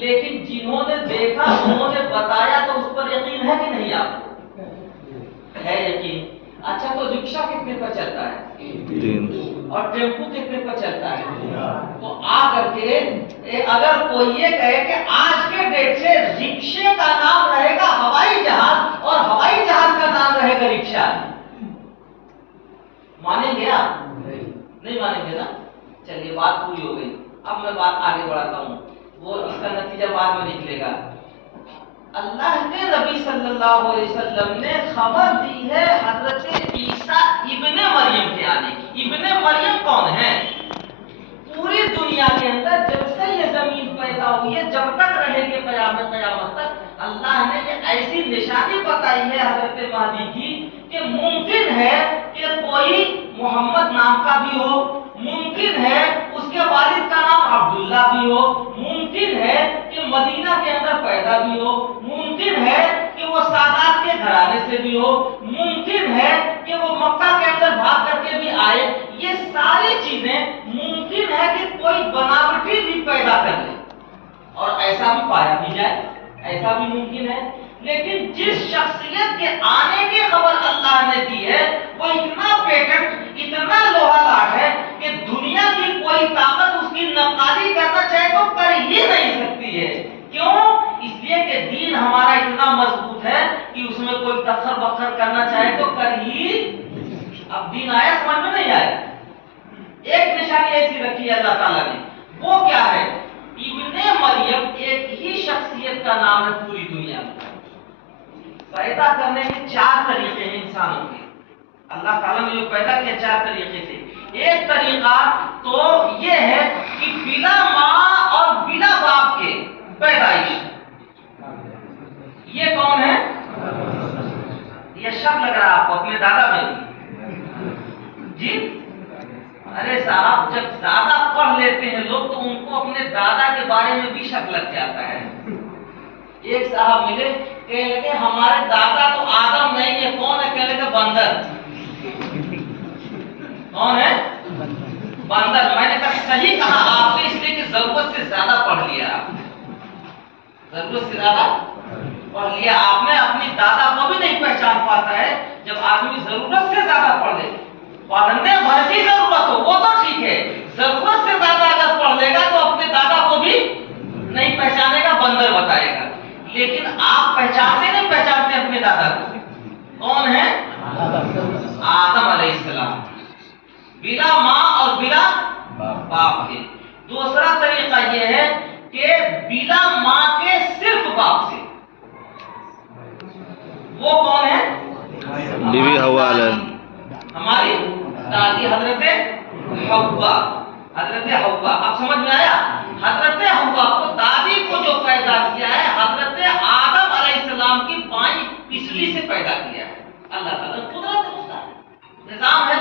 لیکن جنہوں نے دیکھا انہوں نے بتایا تو اس پر یقین ہے کہ نہیں؟ آپ ہے یقین؟ اچھا تو رکشا کتنے پر چلتا ہے؟ 3 اور ٹیمپو کتنے پر چلتا ہے؟ تو آ کر کے اگر کوئی یہ کہے کہ آج کے ڈیٹ سے رکشے کا نام رہے گا ہوائی جہاز اور ہوائی جہاز کا نام رہے گا رکشا، مانیں گے آپ؟ نہیں مانیں گے نا؟ چلیے بات پوری ہو گئی. اب میں بات آگے بڑھاتا ہوں، وہ اس کا نتیجہ بعد میں نکلے گا. اللہ کے نبی صلی اللہ علیہ وسلم نے خبر دی ہے حضرت عیسیٰ ابن مریم کے آنے کی. ابن مریم کون ہے؟ پوری دنیا کے اندر جب سے یہ زمین پیدا ہوئی ہے، جب تک رہے گی قیامت تک، اللہ نے یہ ایسی نشانی بتائی ہے حضرت مہدی کی کہ ممکن ہے کہ کوئی محمد نام کا بھی ہو، ممکن ہے اس کے والد کا نام عبداللہ بھی ہو، ممکن ہے کہ مدینہ کے اندر پیدا بھی ہو، ممکن ہے کہ وہ سادات کے گھرانے سے بھی ہو، ممکن ہے کہ وہ مکہ کے اندر بھاگ کر کے بھی آئے. یہ ساری چیزیں ممکن ہے کہ کوئی بناوٹی بھی پیدا کر لے اور ایسا بھی پایا بھی جائے، ایسا بھی ممکن ہے. لیکن جس شخصیت کے آنے کی خبر اللہ نے دی ہے وہ اتنا پیٹنٹ، اتنا لوہا لاٹ ہے کہ دنیا کی کوئی طاقت اس کی نقادی کرنا چاہے تو کر ہی نہیں سکتی ہے. کیوں؟ اس لیے کہ دین ہمارا اتنا مضبوط ہے کہ اس میں کوئی تکھر بکھر کرنا چاہے تو کر ہی. اب دین آیا، سمجھ میں نہیں آیا؟ ایک نشانی ایسی رکھی ہے اللہ تعالیٰ نے، وہ کیا ہے؟ ابن مریم ایک ہی شخصیت کا نام ہے پوری دنیا میں. پیدا کرنے کے 4 طریقے ہیں انسانوں کے. اللہ تعالیٰ نے جو پیدا کیا 4 طریقے سے. ایک طریقہ تو یہ ہے کہ بلا ماں اور بلا باپ کے پیدائش. یہ کون ہے؟ یہ شک لگ رہا ہے آپ کو اپنے دادا میں جی؟ ارے صاحب جب زیادہ پڑھ لیتے ہیں لوگ تو ان کو اپنے دادا کے بارے میں بھی شک لگ جاتا ہے. ایک صاحب ملے، کہنے لگے ہمارے دادا تو آدم نہیں ہے. کون ہے؟ کہنے لگے بندر. کون ہے؟ بندر. میں نے کہا صحیح کہا آپ نے، اس لیے کہ ضرورت سے زیادہ پڑھ لیا. ضرورت سے زیادہ پڑھ لیا آپ نے. اپنی دادا کو بھی نہیں پہچان پاتا ہے. جب آدمی ضرورت سے زیادہ پڑھ لے، پڑھنے بھر کی ضرورت ہو وہ تو ٹھیک ہے، ضرورت سے زیادہ اگر پڑھ لے گا تو اپنے دادا کو بھی نہیں پہچانے گا، بندر بتائے گا. لیکن آپ پہچانتے نہیں پہچانتے اپنے دادا کو. کون ہے؟ آدم علیہ السلام، بلا ماں اور بلا باپ کے. دوسرا طریقہ یہ ہے کہ بلا ماں کے صرف باپ سے. وہ کون ہے؟ بیوی حوا ہماری دادی حضرت حوا. حضرت حوا اب سمجھ میں آیا؟ حضرت حوا کو، دادی کو جو پیدا کیا ہے حضرت آدم علیہ السلام کی بائیں پسلی سے پیدا کیا ہے. اللہ تعالیٰ قدرت ہے، اس کا نظام ہے.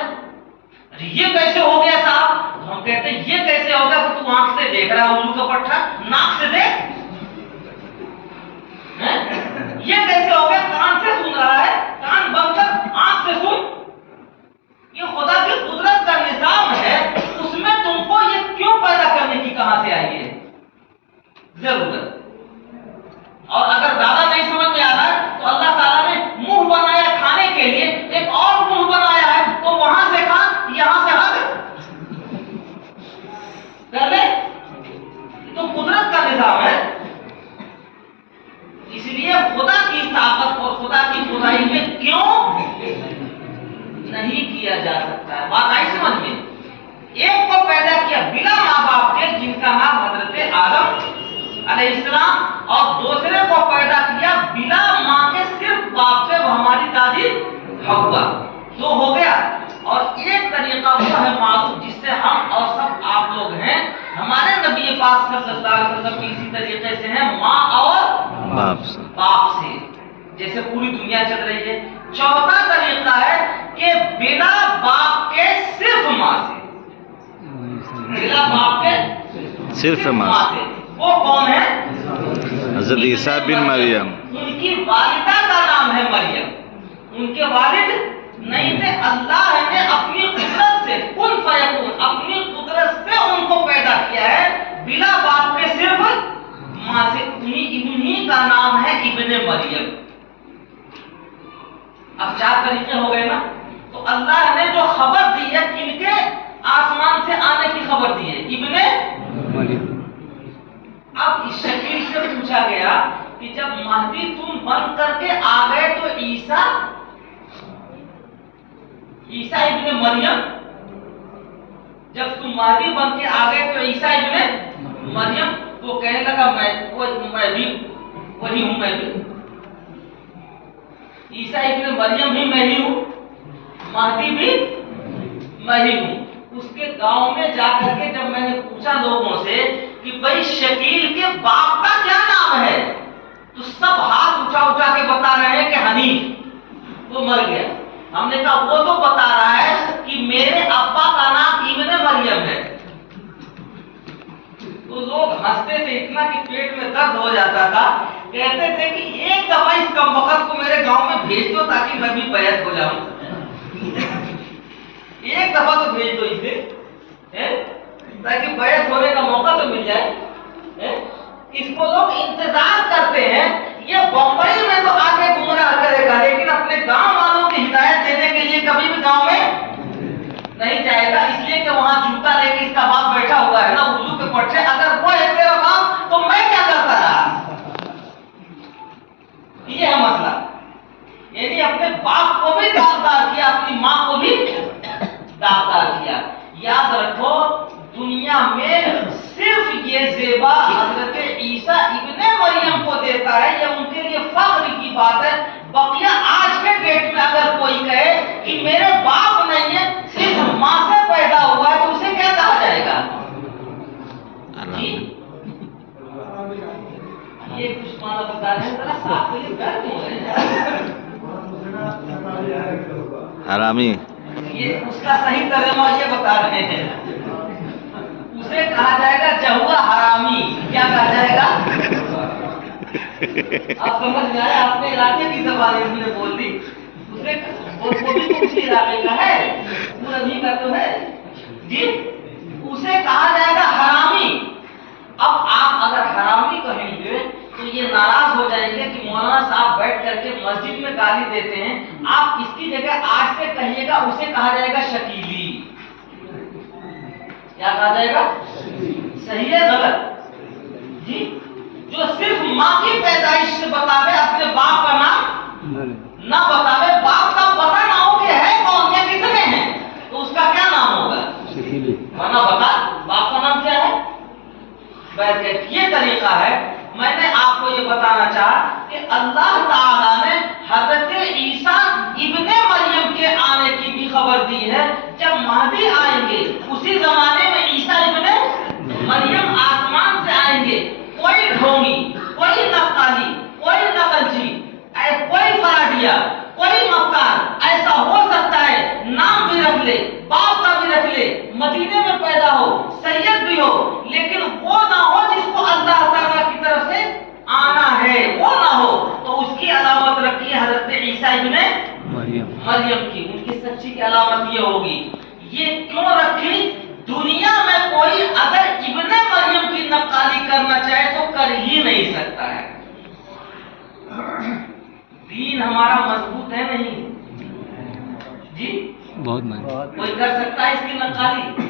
یہ کیسے ہو گیا صاحب؟ ہم کہتے ہیں یہ کیسے ہو گیا کہ تو آنکھ سے دیکھ رہا ہے الو کا پٹھا، ناک سے دیکھ. یہ کیسے ہو گیا؟ کان سے سن رہا ہے، کان بند کر آنکھ سے سن. یہ خدا کی قدرت کا نظام ہے. اس میں تم کو یہ کیوں پیدا کرنے کی کہاں سے آئی ہے ضرورت؟ اور اگر زیادہ نہیں سمجھ میں آ رہا ہے تو اللہ تعالیٰ نے منہ بنایا کھانے کے لیے، ایک اور منہ بنایا ہے تو وہاں سے کھا، یہاں سے ہٹ کر لے. تو قدرت کا نظام ہے. اس لیے خدا کی طاقت اور خدا کی خدائی میں کیوں نہیں کیا جا سکتا ہے. بات آئی سمجھ میں؟ ایک کو پیدا کیا بلا ماں باپ کے جن کا نام حضرت آدم علیہ السلام، اور دوسرے کو پیدا کیا بلا ماں کے صرف باپ سے، وہ ہماری دادی حوا. 2 ہو گیا. اور ایک طریقہ وہ ہے معروف جس سے ہم اور سب آپ لوگ ہیں. ہمارے نبی پاک صلی اللہ علیہ وسلم بھی اسی طریقے سے ہیں، ماں اور باپ سے، جیسے پوری دنیا چل رہی ہے. چوتھا طریقہ ہے کہ بلا باپ کے صرف ماں سے. بلا باپ کے صرف ماں سے. وہ کون ہے؟ حضرت عیسیٰ بن مریم. ان کی والدہ کا نام ہے مریم. ان کے والد نہیں تھے. اللہ نے اپنی قدرت سے، کن فیکون، اپنی قدرت سے ان کو پیدا کیا ہے بلا باپ کے صرف ماں ابن مریم. اب 4 طریقے ہو گئے نا. تو اللہ نے جو خبر دی ہے ان کے آسمان سے آنے کی خبر دی ہے ابن مریم. اب اس شکیل سے پوچھا گیا کہ جب مہدی تم بن کر کے آ گئے تو عیسیٰ ابن مریم، جب تم مہدی بن کے آ گئے تو عیسیٰ ابن مریم. تو کہنے لگا میں بھی وہی ہوں، میں بھی عیسیٰ ابن مریم ہی میں ہی ہوں، مہدی بھی میں ہی ہوں. اس کے گاؤں میں جا کر کے جب میں نے پوچھا لوگوں سے کہ بھائی شکیل کے باپ کا کیا نام ہے، تو سب ہاتھ اٹھا اٹھا کے بتا رہے ہیں کہ حنیف، وہ مر گیا. ہم نے کہا وہ تو بتا رہا ہے کہ میرے ابا کا نام ابن مریم ہے. تو لوگ ہنستے تھے اتنا کہ پیٹ میں درد ہو جاتا تھا. کہتے تھے کہ ایک دفعہ اس کمبخت کو میرے گاؤں میں بھیج دو تاکہ میں بھی بیعت ہو جاؤں. ایک دفعہ تو بھیج دو اسے تاکہ بیعت ہونے کا موقع تو مل جائے. اس کو لوگ انتظار کرتے ہیں. یہ بمبئی میں تو آ کے گمراہ کرے گا لیکن اپنے گاؤں والوں کی ہدایت دینے کے لیے کبھی بھی گاؤں میں نہیں جائے گا. اس لیے کہ وہاں جوتا لے کے اس کا باپ بیٹھا ہوا ہے نا اردو کے پٹھے. اگر وہ ہے تیرا باپ تو میں کیا کرتا رہا. یہ ہے مسئلہ. یعنی اپنے باپ کو بھی داغدار کیا، اپنی ماں کو بھی داغدار کیا. یاد رکھو دنیا میں صرف یہ زیبا حضرت عیسیٰ ابن مریم کو دیتا ہے. یہ ان کے لیے فخر کی بات ہے. بقیہ آج کے ڈیٹ میں اگر کوئی کہے کہ میرے باپ نہیں ہے، صرف ماں سے پیدا ہوا ہے، تو اسے کیا کہا جائے گا؟ یہ کچھ مانا بتا رہے ہیں ذرا صاف کریے، ڈر کیوں ہو رہے ہیں؟ حرامی. یہ اس کا صحیح ترجمہ یہ بتا رہے ہیں. اسے کہا جائے گا جہوا حرامی. کیا کہا جائے گا؟ آپ سمجھ میں آئے؟ آپ نے علاقے کی زبان اس نے بول دی. اسے وہ بھی اسی علاقے کا ہے، وہ ابھی کا تو ہے جی. اسے کہا جائے گا حرامی. اب آپ اگر حرامی کہیں گے تو یہ ناراض ہو جائیں گے کہ مولانا صاحب بیٹھ کر کے مسجد میں گالی دیتے ہیں. آپ اس کی جگہ آج سے کہیے گا اسے کہا جائے گا شکیلی. کیا کہا جائے گا؟ صحیح ہے غلط جی؟ جو صرف ماں کی پیدائش سے بتاوے، اپنے باپ کا نام نہ بتاوے، باپ کا پتہ نہ ہو کہ ہے کون، یا کتنے ہیں، تو اس کا کیا نام ہوگا؟ ورنہ بتا باپ کا نام کیا ہے. یہ طریقہ ہے. میں نے آپ کو یہ بتانا چاہا کہ اللہ تعالیٰ نے حضرت عیسیٰ ابن مریم کے آنے کی بھی خبر دی ہے. جب مہدی آئیں گے اسی زمانے میں عیسیٰ ابن مریم آسمان سے آئیں گے. کوئی ڈھونگی، کوئی نقالی، کوئی نقلچی، کوئی فراڈیا، کوئی مکار ایسا ہو سکتا ہے نام بھی رکھ لے، باپ کا بھی رکھ لے، مدینے میں پیدا ہو، سید بھی ہو، لیکن وہ نہ ہو جس کو اللہ تعالیٰ کی طرف سے آنا ہے، وہ نہ ہو. تو اس کی علامت رکھی حضرت عیسیٰ ابن مریم کی. ان کی سچی کی علامت یہ ہوگی. یہ کیوں رکھی؟ دنیا میں کوئی اگر ابن مریم کی نقالی کرنا چاہے تو کر ہی نہیں سکتا ہے. دین ہمارا مضبوط ہے نہیں جی؟ بہت مہنگا. کوئی کر سکتا ہے اس کی نقالی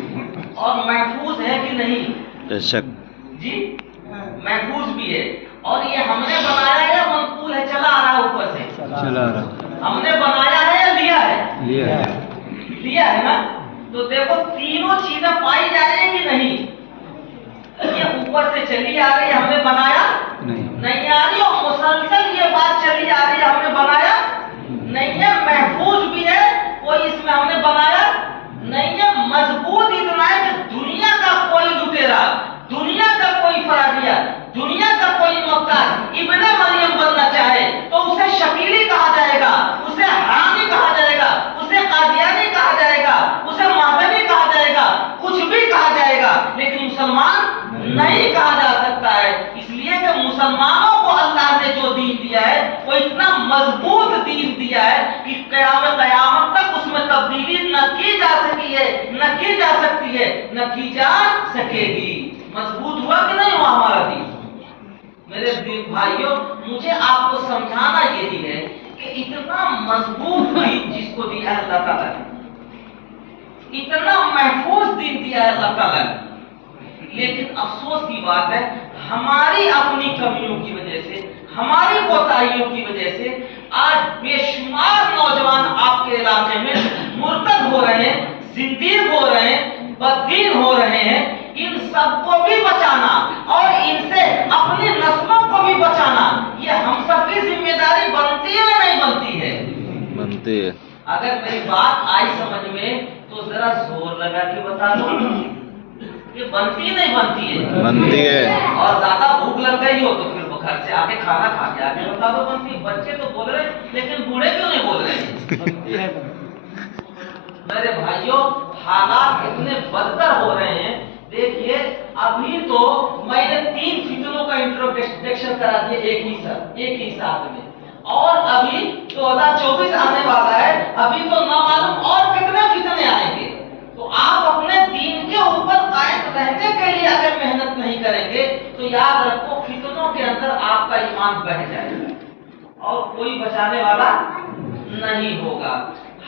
اور محفوظ ہے کہ نہیں؟ بے شک جی محفوظ بھی ہے. اور یہ ہم نے بنایا ہے یا منقول ہے، چلا آ رہا ہے اوپر سے؟ چلا آ رہا. ہم نے بنایا ہے یا لیا ہے؟ لیا ہے نا. تو دیکھو تینوں چیزیں پائی جا رہی ہیں کہ نہیں؟ یہ اوپر سے چلی آ رہی ہے، ہم نے بنایا نہیں آ رہی، اور مسلسل یہ بات چلی آ رہی ہے، ہم نے بنایا نہیں ہے. محفوظ بھی ہے، کوئی اس میں ہم نے بنایا نہیں ہے. مضبوط اتنا ہے کہ دنیا کا کوئی لٹیرا، دنیا کا کوئی فراڈیا، دنیا کا کوئی مکار ابن مریم بننا چاہے تو اسے شکیلی کہا جائے گا، اسے حرامی کہا جائے گا، اسے قادیانی کہا جائے گا، اسے مہدوی کہا جائے گا، کچھ بھی کہا جائے گا، لیکن مسلمان نہیں کہا جا سکتا ہے. اس لیے کہ مسلمانوں کو اللہ نے جو دین دیا ہے وہ اتنا مضبوط دین دیا ہے کہ قیامت تک اس میں تبدیلی نہ کی جا سکی ہے، نہ کی جا سکتی ہے، نہ کی جا سکے گی. مضبوط ہوا کہ نہیں ہوا ہمارا دین؟ میرے بھائیوں مجھے آپ کو سمجھانا یہی ہے کہ اتنا مضبوط دین جس کو دیا ہے اللہ تعالیٰ نے، اتنا محفوظ دین دیا ہے اللہ تعالیٰ نے، لیکن افسوس کی بات ہے ہماری اپنی کمیوں کی وجہ سے، ہماری کوتاہیوں کی وجہ سے آج بے شمار نوجوان آپ کے علاقے میں مرتد ہو رہے ہیں، زندیق ہو رہے ہیں، بددین ہو رہے ہیں۔ ان سب کو بھی بچانا اور ان سے اپنی نسلوں کو بھی بچانا یہ ہم سب کی ذمہ داری بنتی ہے یا نہیں بنتی ہے؟ بنتی ہے۔ اگر میری بات آئی سمجھ میں تو ذرا زور لگا کے بتا دو یہ بنتی نہیں بنتی ہے؟ بنتی ہے۔ اور زیادہ بھوک لگ گئی ہو تو پھر وہ گھر سے آ کے کھانا کھا کے آ کے بتا دو بنتی۔ بچے تو بول رہے لیکن بوڑھے کیوں نہیں بول رہے؟ میرے بھائیوں حالات اتنے بدتر ہو رہے ہیں۔ دیکھیے ابھی تو میں نے 3 فتنوں کا انٹروڈکشن کرا دیا ایک ہی ساتھ میں، اور ابھی 2024 آنے والا ہے، ابھی تو نہ معلوم اور کتنے فتنے آئیں گے۔ تو آپ اپنے دین کے اوپر قائم رہنے کے لیے اگر محنت نہیں کریں گے تو یاد رکھو فتنوں کے اندر آپ کا ایمان بہ جائے گا اور کوئی بچانے والا نہیں ہوگا۔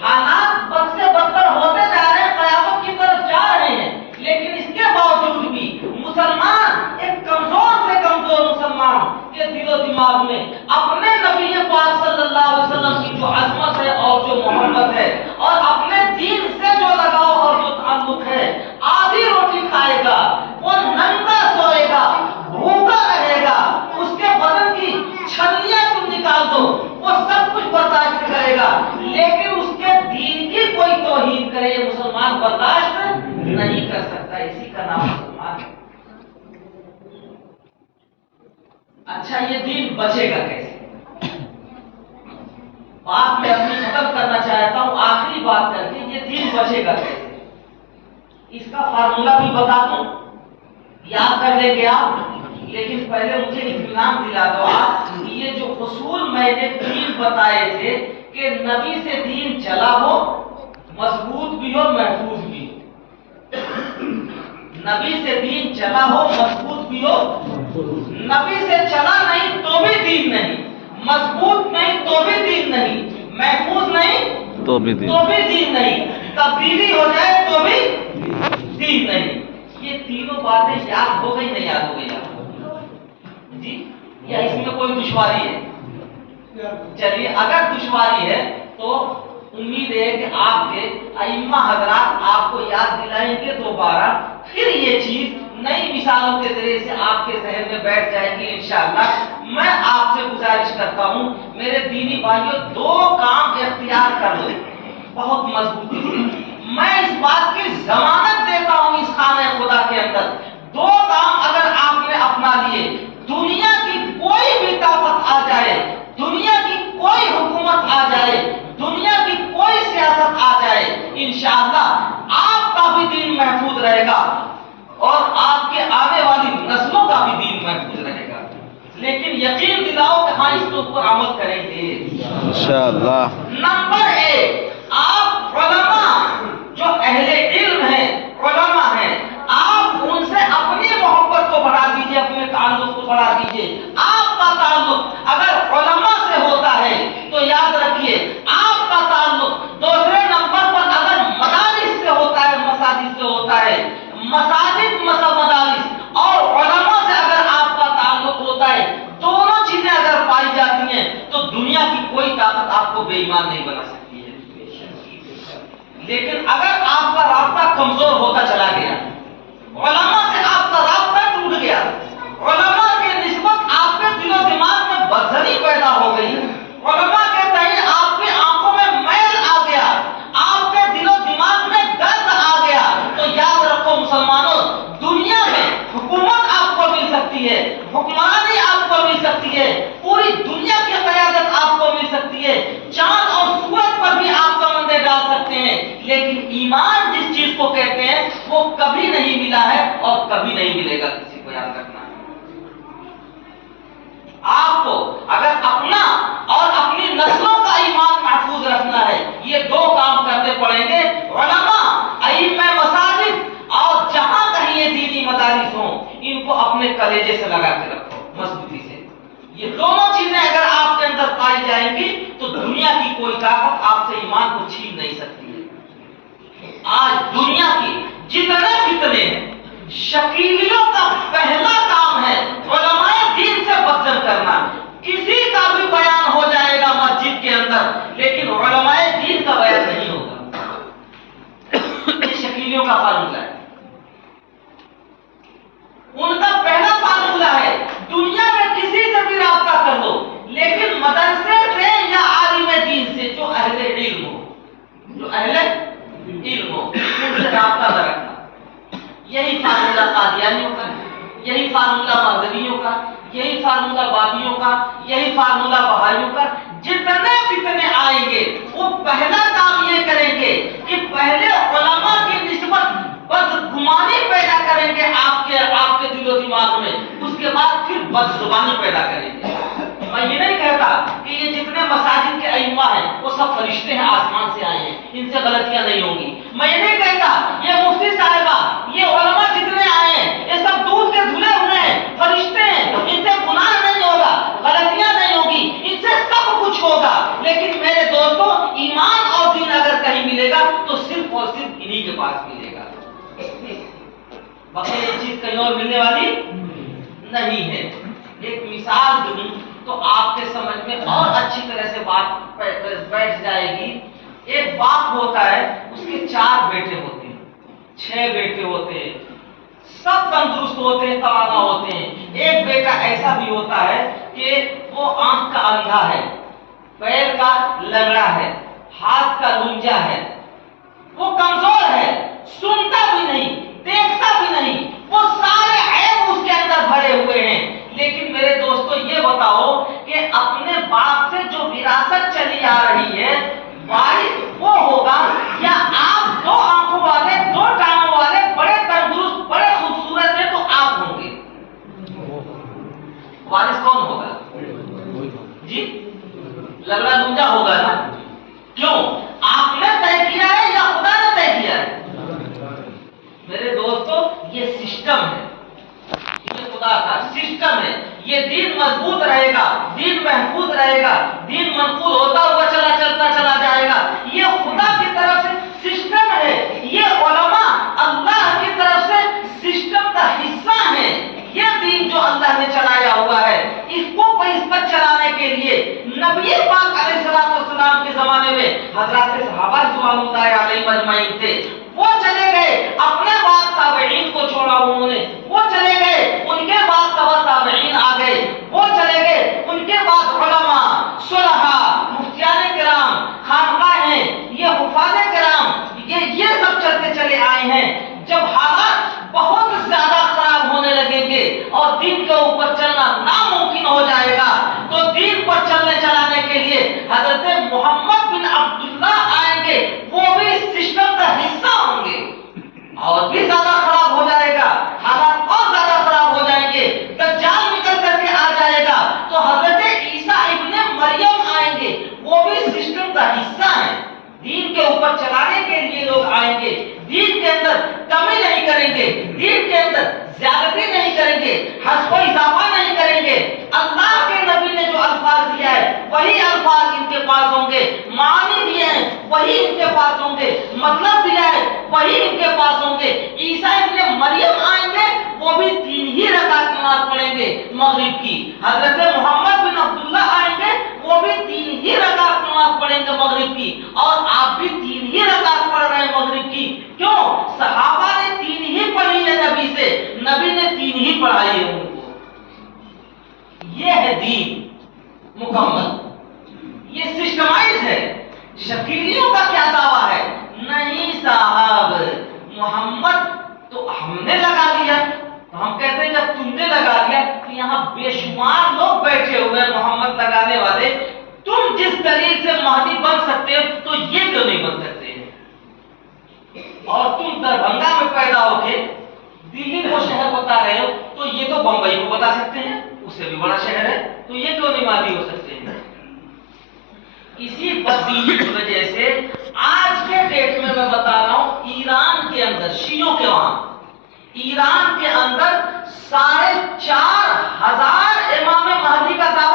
حالات بد سے بدتر ہوتے جا رہے ہیں، قیامت کی طرف جا رہے ہیں، لیکن اس کے باوجود بھی مسلمان، ایک کمزور سے کمزور مسلمان کے دل و دماغ میں اپنے نبی پاک صلی اللہ علیہ وسلم کی جو عظمت ہے اور جو محبت ہے اور اپنے دین سے جو لگاؤ اور جو تعلق ہے، آدھی روٹی کھائے گا، وہ ننگا سوئے گا، بھوکا رہے گا، اس کے بدن کی چھلیاں تم نکال دو، وہ سب کچھ برداشت کرے گا، لیکن اس کے دین کی کوئی توہین کرے یہ مسلمان برداشت نہیں کر سکتا۔ اسی کا نام مسلمان ہے۔ اچھا یہ دین بچے گا کیسے؟ بات میں اپنی ختم کرنا چاہتا ہوں آخری بات کر کے، یہ دین بچے گا کیسے؟ اس کا فارمولا بھی بتا دوں، یاد کر لیں گے آپ، لیکن پہلے مجھے اطمینان دلا دو آپ کہ یہ جو اصول میں نے 3 بتائے تھے کہ نبی سے دین چلا ہو، مضبوط بھی ہو، محفوظ بھی ہو۔ نبی سے دین چلا ہو، مضبوط بھی ہو، نبی سے چلا نہیں تو بھی دین نہیں، مضبوط نہیں تو بھی دین نہیں، محفوظ نہیں تو بھی دین نہیں، تبدیلی ہو جائے تو بھی دین نہیں۔ یہ تینوں باتیں یاد ہو گئی نہیں یاد ہو گئی آپ جی؟ یا اس میں کوئی دشواری ہے؟ چلیے اگر دشواری ہے تو امید ہے کہ آپ کے ائمہ حضرات آپ کو یاد دلائیں گے دوبارہ، پھر یہ چیز نئی مثالوں کے ذریعے سے آپ کے ذہن میں بیٹھ جائے گی انشاءاللہ۔ میں آپ سے گزارش کرتا ہوں میرے دینی بھائیوں 2 کام اختیار کر لیں بہت مضبوطی سے، میں اس بات کی ضمانت دیتا ہوں اس خانہ خدا کے اندر 2 کام اگر آپ نے اپنا لیے، دنیا کی کوئی بھی طاقت آ جائے، دنیا کی کوئی حکومت آ جائے، دنیا کی کوئی سیاست آ جائے، انشاءاللہ آپ کا بھی دین محفوظ رہے گا اور آپ کے آنے والی نسلوں کا بھی دین محفوظ رہے گا، لیکن یقین دلاؤ کہ ہاں اس کے اوپر عمل کریں گے انشاءاللہ۔ نمبر 1، آپ علماء جو اہل علم ہیں، علماء ہیں، آپ ان سے اپنی محبت کو بڑھا دیجئے، اپنے تعلق کو بڑھا دیجئے۔ آپ کا تعلق اگر علماء سے ہوتا ہے تو یاد رکھیے آپ کا تعلق دوسرے نمبر پر اگر مدارس سے ہوتا ہے، مساجد سے ہوتا ہے، مساجد مدارس اور علماء سے اگر آپ کا تعلق ہوتا ہے، دونوں چیزیں اگر پائی جاتی ہیں تو دنیا کی کوئی طاقت آپ کو بے ایمان نہیں بنا سکتی ہے۔ لیکن اگر آپ کا رابطہ کمزور ہوتا چلا گیا، علماء سے آپ کا رابطہ ٹوٹ گیا، علماء کے نسبت آپ کے دل و دماغ میں بدظنی پیدا ہو گئی، علماء کے تئیں آپ کی آنکھوں میں میل آ گیا، آپ کے دل و دماغ میں درد آ گیا، تو یاد رکھو مسلمانوں، دنیا میں حکومت آپ کو مل سکتی ہے، حکمرانی آپ کو مل سکتی ہے، پوری دنیا کی قیادت آپ کو مل سکتی ہے، چاند اور سورج پر بھی آپ کمندیں ڈال سکتے ہیں، لیکن ایمان جس چیز کو کہتے ہیں وہ کبھی نہیں ملا ہے اور کبھی نہیں ملے گا، کسی کو یاد رکھنا ہے۔ آپ کو اگر اپنا اور اپنی نسلوں کا ایمان محفوظ رکھنا ہے، یہ 2 کام کرنے پڑیں گے، علماء، ائمہ مساجد اور جہاں کہیں یہ دینی مدارس ہوں، ان کو اپنے کلیجے سے لگا کے رکھو مضبوطی سے۔ یہ دونوں چیزیں اگر آپ کے اندر پائی جائیں گی تو دنیا کی کوئی طاقت آپ سے ایمان کو چھین نہیں سکتی ہے۔ آج دنیا کی جتنے فتنے ہیں، شکیلیوں کا پہلا کام ہے علماء دین سے بدزن کرنا۔ کسی کا بھی بیان ہو جائے گا مسجد کے اندر، لیکن علماء دین کا بیان نہیں ہوگا۔ یہ شکیلیوں کا فارمولہ ہے، ان کا پہلا فارمولہ ہے دنیا میں کسی سے بھی رابطہ کر دو، لیکن مدرسے سے یا عالم دین سے جو اہل علم ہو، جو اہل علم ہو، ان سے رابطہ نہ رکھنا۔ یہی فارمولہ قادیانیوں کا، یہی فارمولہ مغربیوں کا، یہی فارمولہ بابیوں کا، یہی فارمولہ بہائیوں کا۔ جتنے فتنے آئیں گے وہ پہلا کام یہ کریں گے کہ پہلے علماء کی نسبت بدگمانی پیدا کریں گے آپ کے دل و دماغ میں، اس کے بعد پھر بدزبانی پیدا کریں گے۔ میں یہ نہیں کہتا کہ یہ جتنے مساجد کے ائمہ ہیں وہ سب فرشتے ہیں، آسمان سے آئے ہیں، ان سے غلطیاں نہیں ہوں گی۔ میں یہ نہیں کہتا یہ مفتی صاحبہ، یہ علماء جتنے آئے ہیں یہ سب دودھ کے دھلے ہوئے ہیں، فرشتے ہیں، ان سے گناہ نہیں ہوگا، غلطیاں نہیں ہوگی، ان سے سب کچھ ہوگا۔ لیکن میرے دوستوں، ایمان اور دین اگر کہیں ملے گا تو صرف اور صرف انہی کے پاس ملے گا، باقی یہ چیز کہیں اور ملنے والی نہیں ہے۔ ایک مثال دوں تو آپ کے سمجھ میں اور اچھی طرح سے بات بیٹھ جائے گی۔ ایک باپ ہوتا ہے، اس کے 4 بیٹے ہوتے ہیں، 6 بیٹے ہوتے ہیں، سب تندرست ہوتے ہیں، توانا ہوتے ہیں۔ ایک بیٹا ایسا بھی ہوتا ہے کہ وہ آنکھ کا اندھا ہے، پیر کا لنگڑا ہے، ہاتھ کا لنجا ہے، وہ کمزور ہے، سنتا بھی نہیں، دیکھتا بھی نہیں، وہ سارے عیب اس کے اندر بھرے ہوئے ہیں۔ لیکن میرے دوستو یہ بتاؤ کہ اپنے باپ سے جو وراثت چلی آ رہی ہے، وارث وہ ہوگا یا آپ 2 آنکھوں والے، 2 ٹانگوں والے، بڑے تندرست، بڑے خوبصورت ہیں تو آپ ہوں گے؟ وارث کون ہوگا؟ جی لگڑا لنجا ہوگا نا؟ کیوں؟ آپ نے طے کیا ہے یا خدا نے طے کیا ہے؟ میرے دوستو یہ سسٹم ہے، یہ خدا کا سسٹم ہے۔ یہ دین مضبوط رہے گا، دین محفوظ رہے گا، دین منقول ہوتا ہوا چلتا چلا جائے گا۔ یہ خدا کی طرف سے سسٹم ہے، یہ علماء اللہ کی طرف سے سسٹم کا حصہ ہے۔ یہ دین جو اللہ نے چلایا ہوا ہے، اس پر چلانے کے لیے نبی پاک علیہ السلام کے زمانے میں حضرات صحابہ رضوان اللہ علیہم اجمعین تھے، وہ چلے گئے، اپنے بعد تابعین کو چھوڑا انہوں نے، وہ چلے گئے، ان کے بعد تابعین آ گئے، وہ چلے گئے، ان کے بعد علماء، صلحاء، مفتیان کرام، خانقاہیں، یہ حفاظ کرام، یہ سب چلتے چلے آئے ہیں۔ جب حالات بہت زیادہ خراب ہونے لگیں گے اور دین کے اوپر چلنا ناممکن ہو جائے گا تو دین پر چلنے چلانے کے لیے حضرت محمد بن عبداللہ آئیں گے، وہ بھی اس سسٹم کا حصہ ہوں گے، اور بھی زیادہ خراب ہو جائے گا، حالات اور زیادہ خراب ہو جائیں گے، دجال نکل کر کے آ جائے گا تو حضرت عیسیٰ ابن مریم آئیں گے، وہ بھی سسٹم کا حصہ ہیں۔ دین کے اوپر چلانے کے لیے لوگ آئیں گے، دین کے اندر کمی نہیں کریں گے، دین کے اندر زیادتی نہیں کریں گے، حذف و اضافہ نہیں کریں گے۔ اللہ کے نبی نے جو الفاظ دیا ہے وہی الفاظ ان کے پاس ہوں گے، معنی دیے ہیں وہی ان کے پاس ہوں گے، مطلب دیا ہے وہی ان کے پاس ہوں گے۔ عیسیٰ ابن مریم آئیں گے، وہ بھی 3 ہی رکعت نماز پڑھیں گے مغرب کی۔ حضرت محمد بن عبداللہ آئیں گے، وہ بھی 3 ہی رکعت نماز پڑھیں گے مغرب کی، اور آپ بھی 3 ہی رکعت پڑھ رہے ہیں مغرب کی۔ کیوں؟ صحابہ نے 3 ہی پڑھی ہے نبی سے، نبی نے 3 ہی پڑھائی ہے ان کو۔ یہ ہے دین مکمل، یہ سسٹمائز ہے۔ شکیلیوں کا کیا دعویٰ ہے؟ نہیں صاحب، محمد تو ہم نے لگا لیا، تو ہم کہتے ہیں جب تم نے لگا لیا تو یہاں بے شمار لوگ بیٹھے ہوئے ہیں محمد لگانے والے، تم جس دلیل سے مہدی بن سکتے ہو تو یہ کیوں نہیں بن سکتے ہیں؟ اور تم دربھنگا میں پیدا ہو کے دلی کو شہر بتا رہے ہو تو یہ تو بمبئی کو بتا سکتے ہیں، اس سے بھی بڑا شہر ہے، تو یہ کیوں نہیں مہدی ہو سکتے ہیں؟ اسی بددینی کی وجہ سے آج کے ڈیٹ میں بتا رہا ہوں، ایران کے اندر شیعوں کے وہاں ایران کے اندر 4,500 امام مہدی کا دعویٰ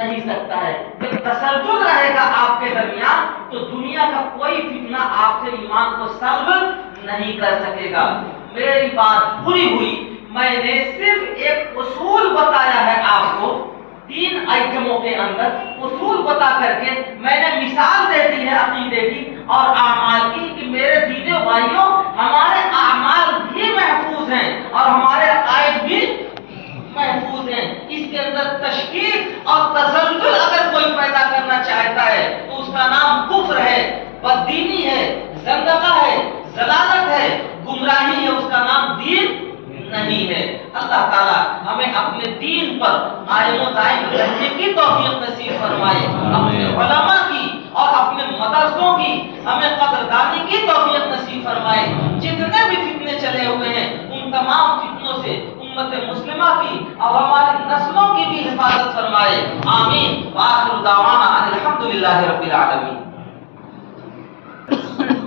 نہیں سکتا ہے. جب تسلسل رہے گا آپ کے درمیان تو دنیا کا کوئی فتنہ آپ سے ایمان کو سلب نہیں کر سکے گا. میری بات پوری ہوئی. میں نے صرف ایک اصول بتایا ہے آپ کو 3 آئٹموں کے اندر. اصول بتا کر کے میں نے مثال دے دی ہے عقیدے کی اور اعمال کی کہ میرے دین بھائیوں ہمارے اعمال بھی محفوظ ہیں اور ہمارے عقائد بھی محفوظ ہیں. اس کے اندر تشکیک اور تزلزل اگر کوئی پیدا کرنا چاہتا ہے تو اس کا نام کفر ہے، بددینی ہے، زندقہ ہے، ضلالت ہے، گمراہی ہے. اس کا نام دین نہیں ہے. اللہ تعالیٰ ہمیں اپنے دین پر قائم و دائم رہنے کی توفیق نصیب فرمائے. اپنے علماء کی اور اپنے مدرسوں کی ہمیں قدردانی کی توفیق نصیب فرمائے. جتنے بھی فتنے چلے ہوئے ہیں ان تمام فتنوں سے امت مسلمہ کی اور ہماری نسلوں کی بھی حفاظت فرمائے. آمین. وآخر دعوانا ان الحمدللہ رب العالمین.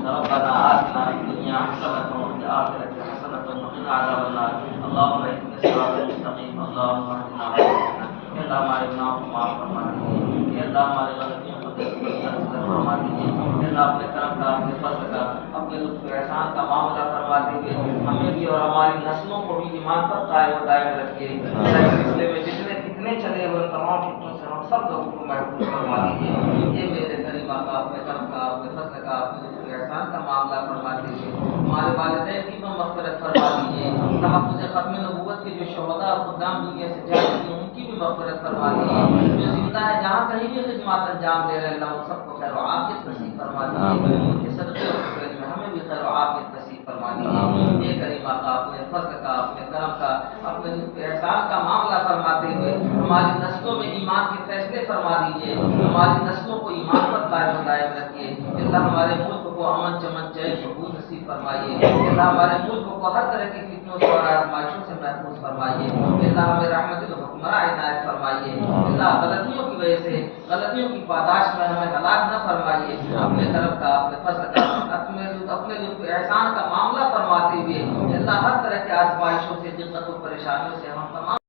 ربنا آتنا فی الدنیا حسنة وفی الآخرة حسنة وقنا عذاب النار. اللهم اهدنا الصراط المستقیم. اللهم اهدنا وارحمنا. یا اللہ ہمارے گناہوں کو معاف فرما دیجیے. یا اللہ ہماری غلطیوں کو درگزر فرما دیجیے. یا اللہ اپنے کرم کا، اپنے فضل کا، اپنے لطف و احسان کا معاملہ فرما دیجیے. ہمیں بھی اور ہماری نسلوں کو بھی ایمان پر قائم و دائم رکھیے. اس سلسلے میں جتنے فتنے چلے ہوئے تمام فتنوں سے ہم سب لوگوں کو محفوظ فرما دیجیے. یہ میرے کریم آقا اپنے کرم کا، اپنے فضل کا، اپنے لطف و احسان کا معاملہ فرما دیجیے. ہمارے والدین کی بھی مغفرت فرما دیجیے. تحفظ ختم نبوت کے جو شہداء اور خدام دنیا سے جا چکے ہیں ان کی بھی مغفرت فرما دیجیے. جو زندہ ہے جہاں کہیں بھی خدمات انجام دے رہے ہیں اللہ ان سب کو خیر و عافیت نصیب فرما دیجیے. ان کے صدقے اور فضل میں ہمیں بھی خیر و عافیت نصیب فرما دیجیے. یہ کریم آقا اپنے فضل کا، اپنے کرم کا، اپنے احسان کا معاملہ فرماتے ہوئے ہماری نسلوں میں ایمان کے فیصلے فرما دیجیے. ہماری نسلوں کو ایمان پر قائم و دائم رکھیے. اللہ ہمارے ملک کو امن چمن چین سکون نصیب فرمائیے. اللہ ہمارے ملک کو ہر طرح کی فتنوں سے اور آزمائشوں سے محفوظ فرمائیے. اللہ ہمیں رحمت الحکمراں عنایت فرمائیے. اللہ غلطیوں کی وجہ سے غلطیوں کی پاداش میں ہمیں ہلاک نہ فرمائیے. اپنے طرف کا، اپنے فضل کا، اپنے لطف احسان کا معاملہ فرماتے ہوئے اللہ ہر طرح کے آزمائشوں سے، دقت و پریشانیوں سے ہم تمام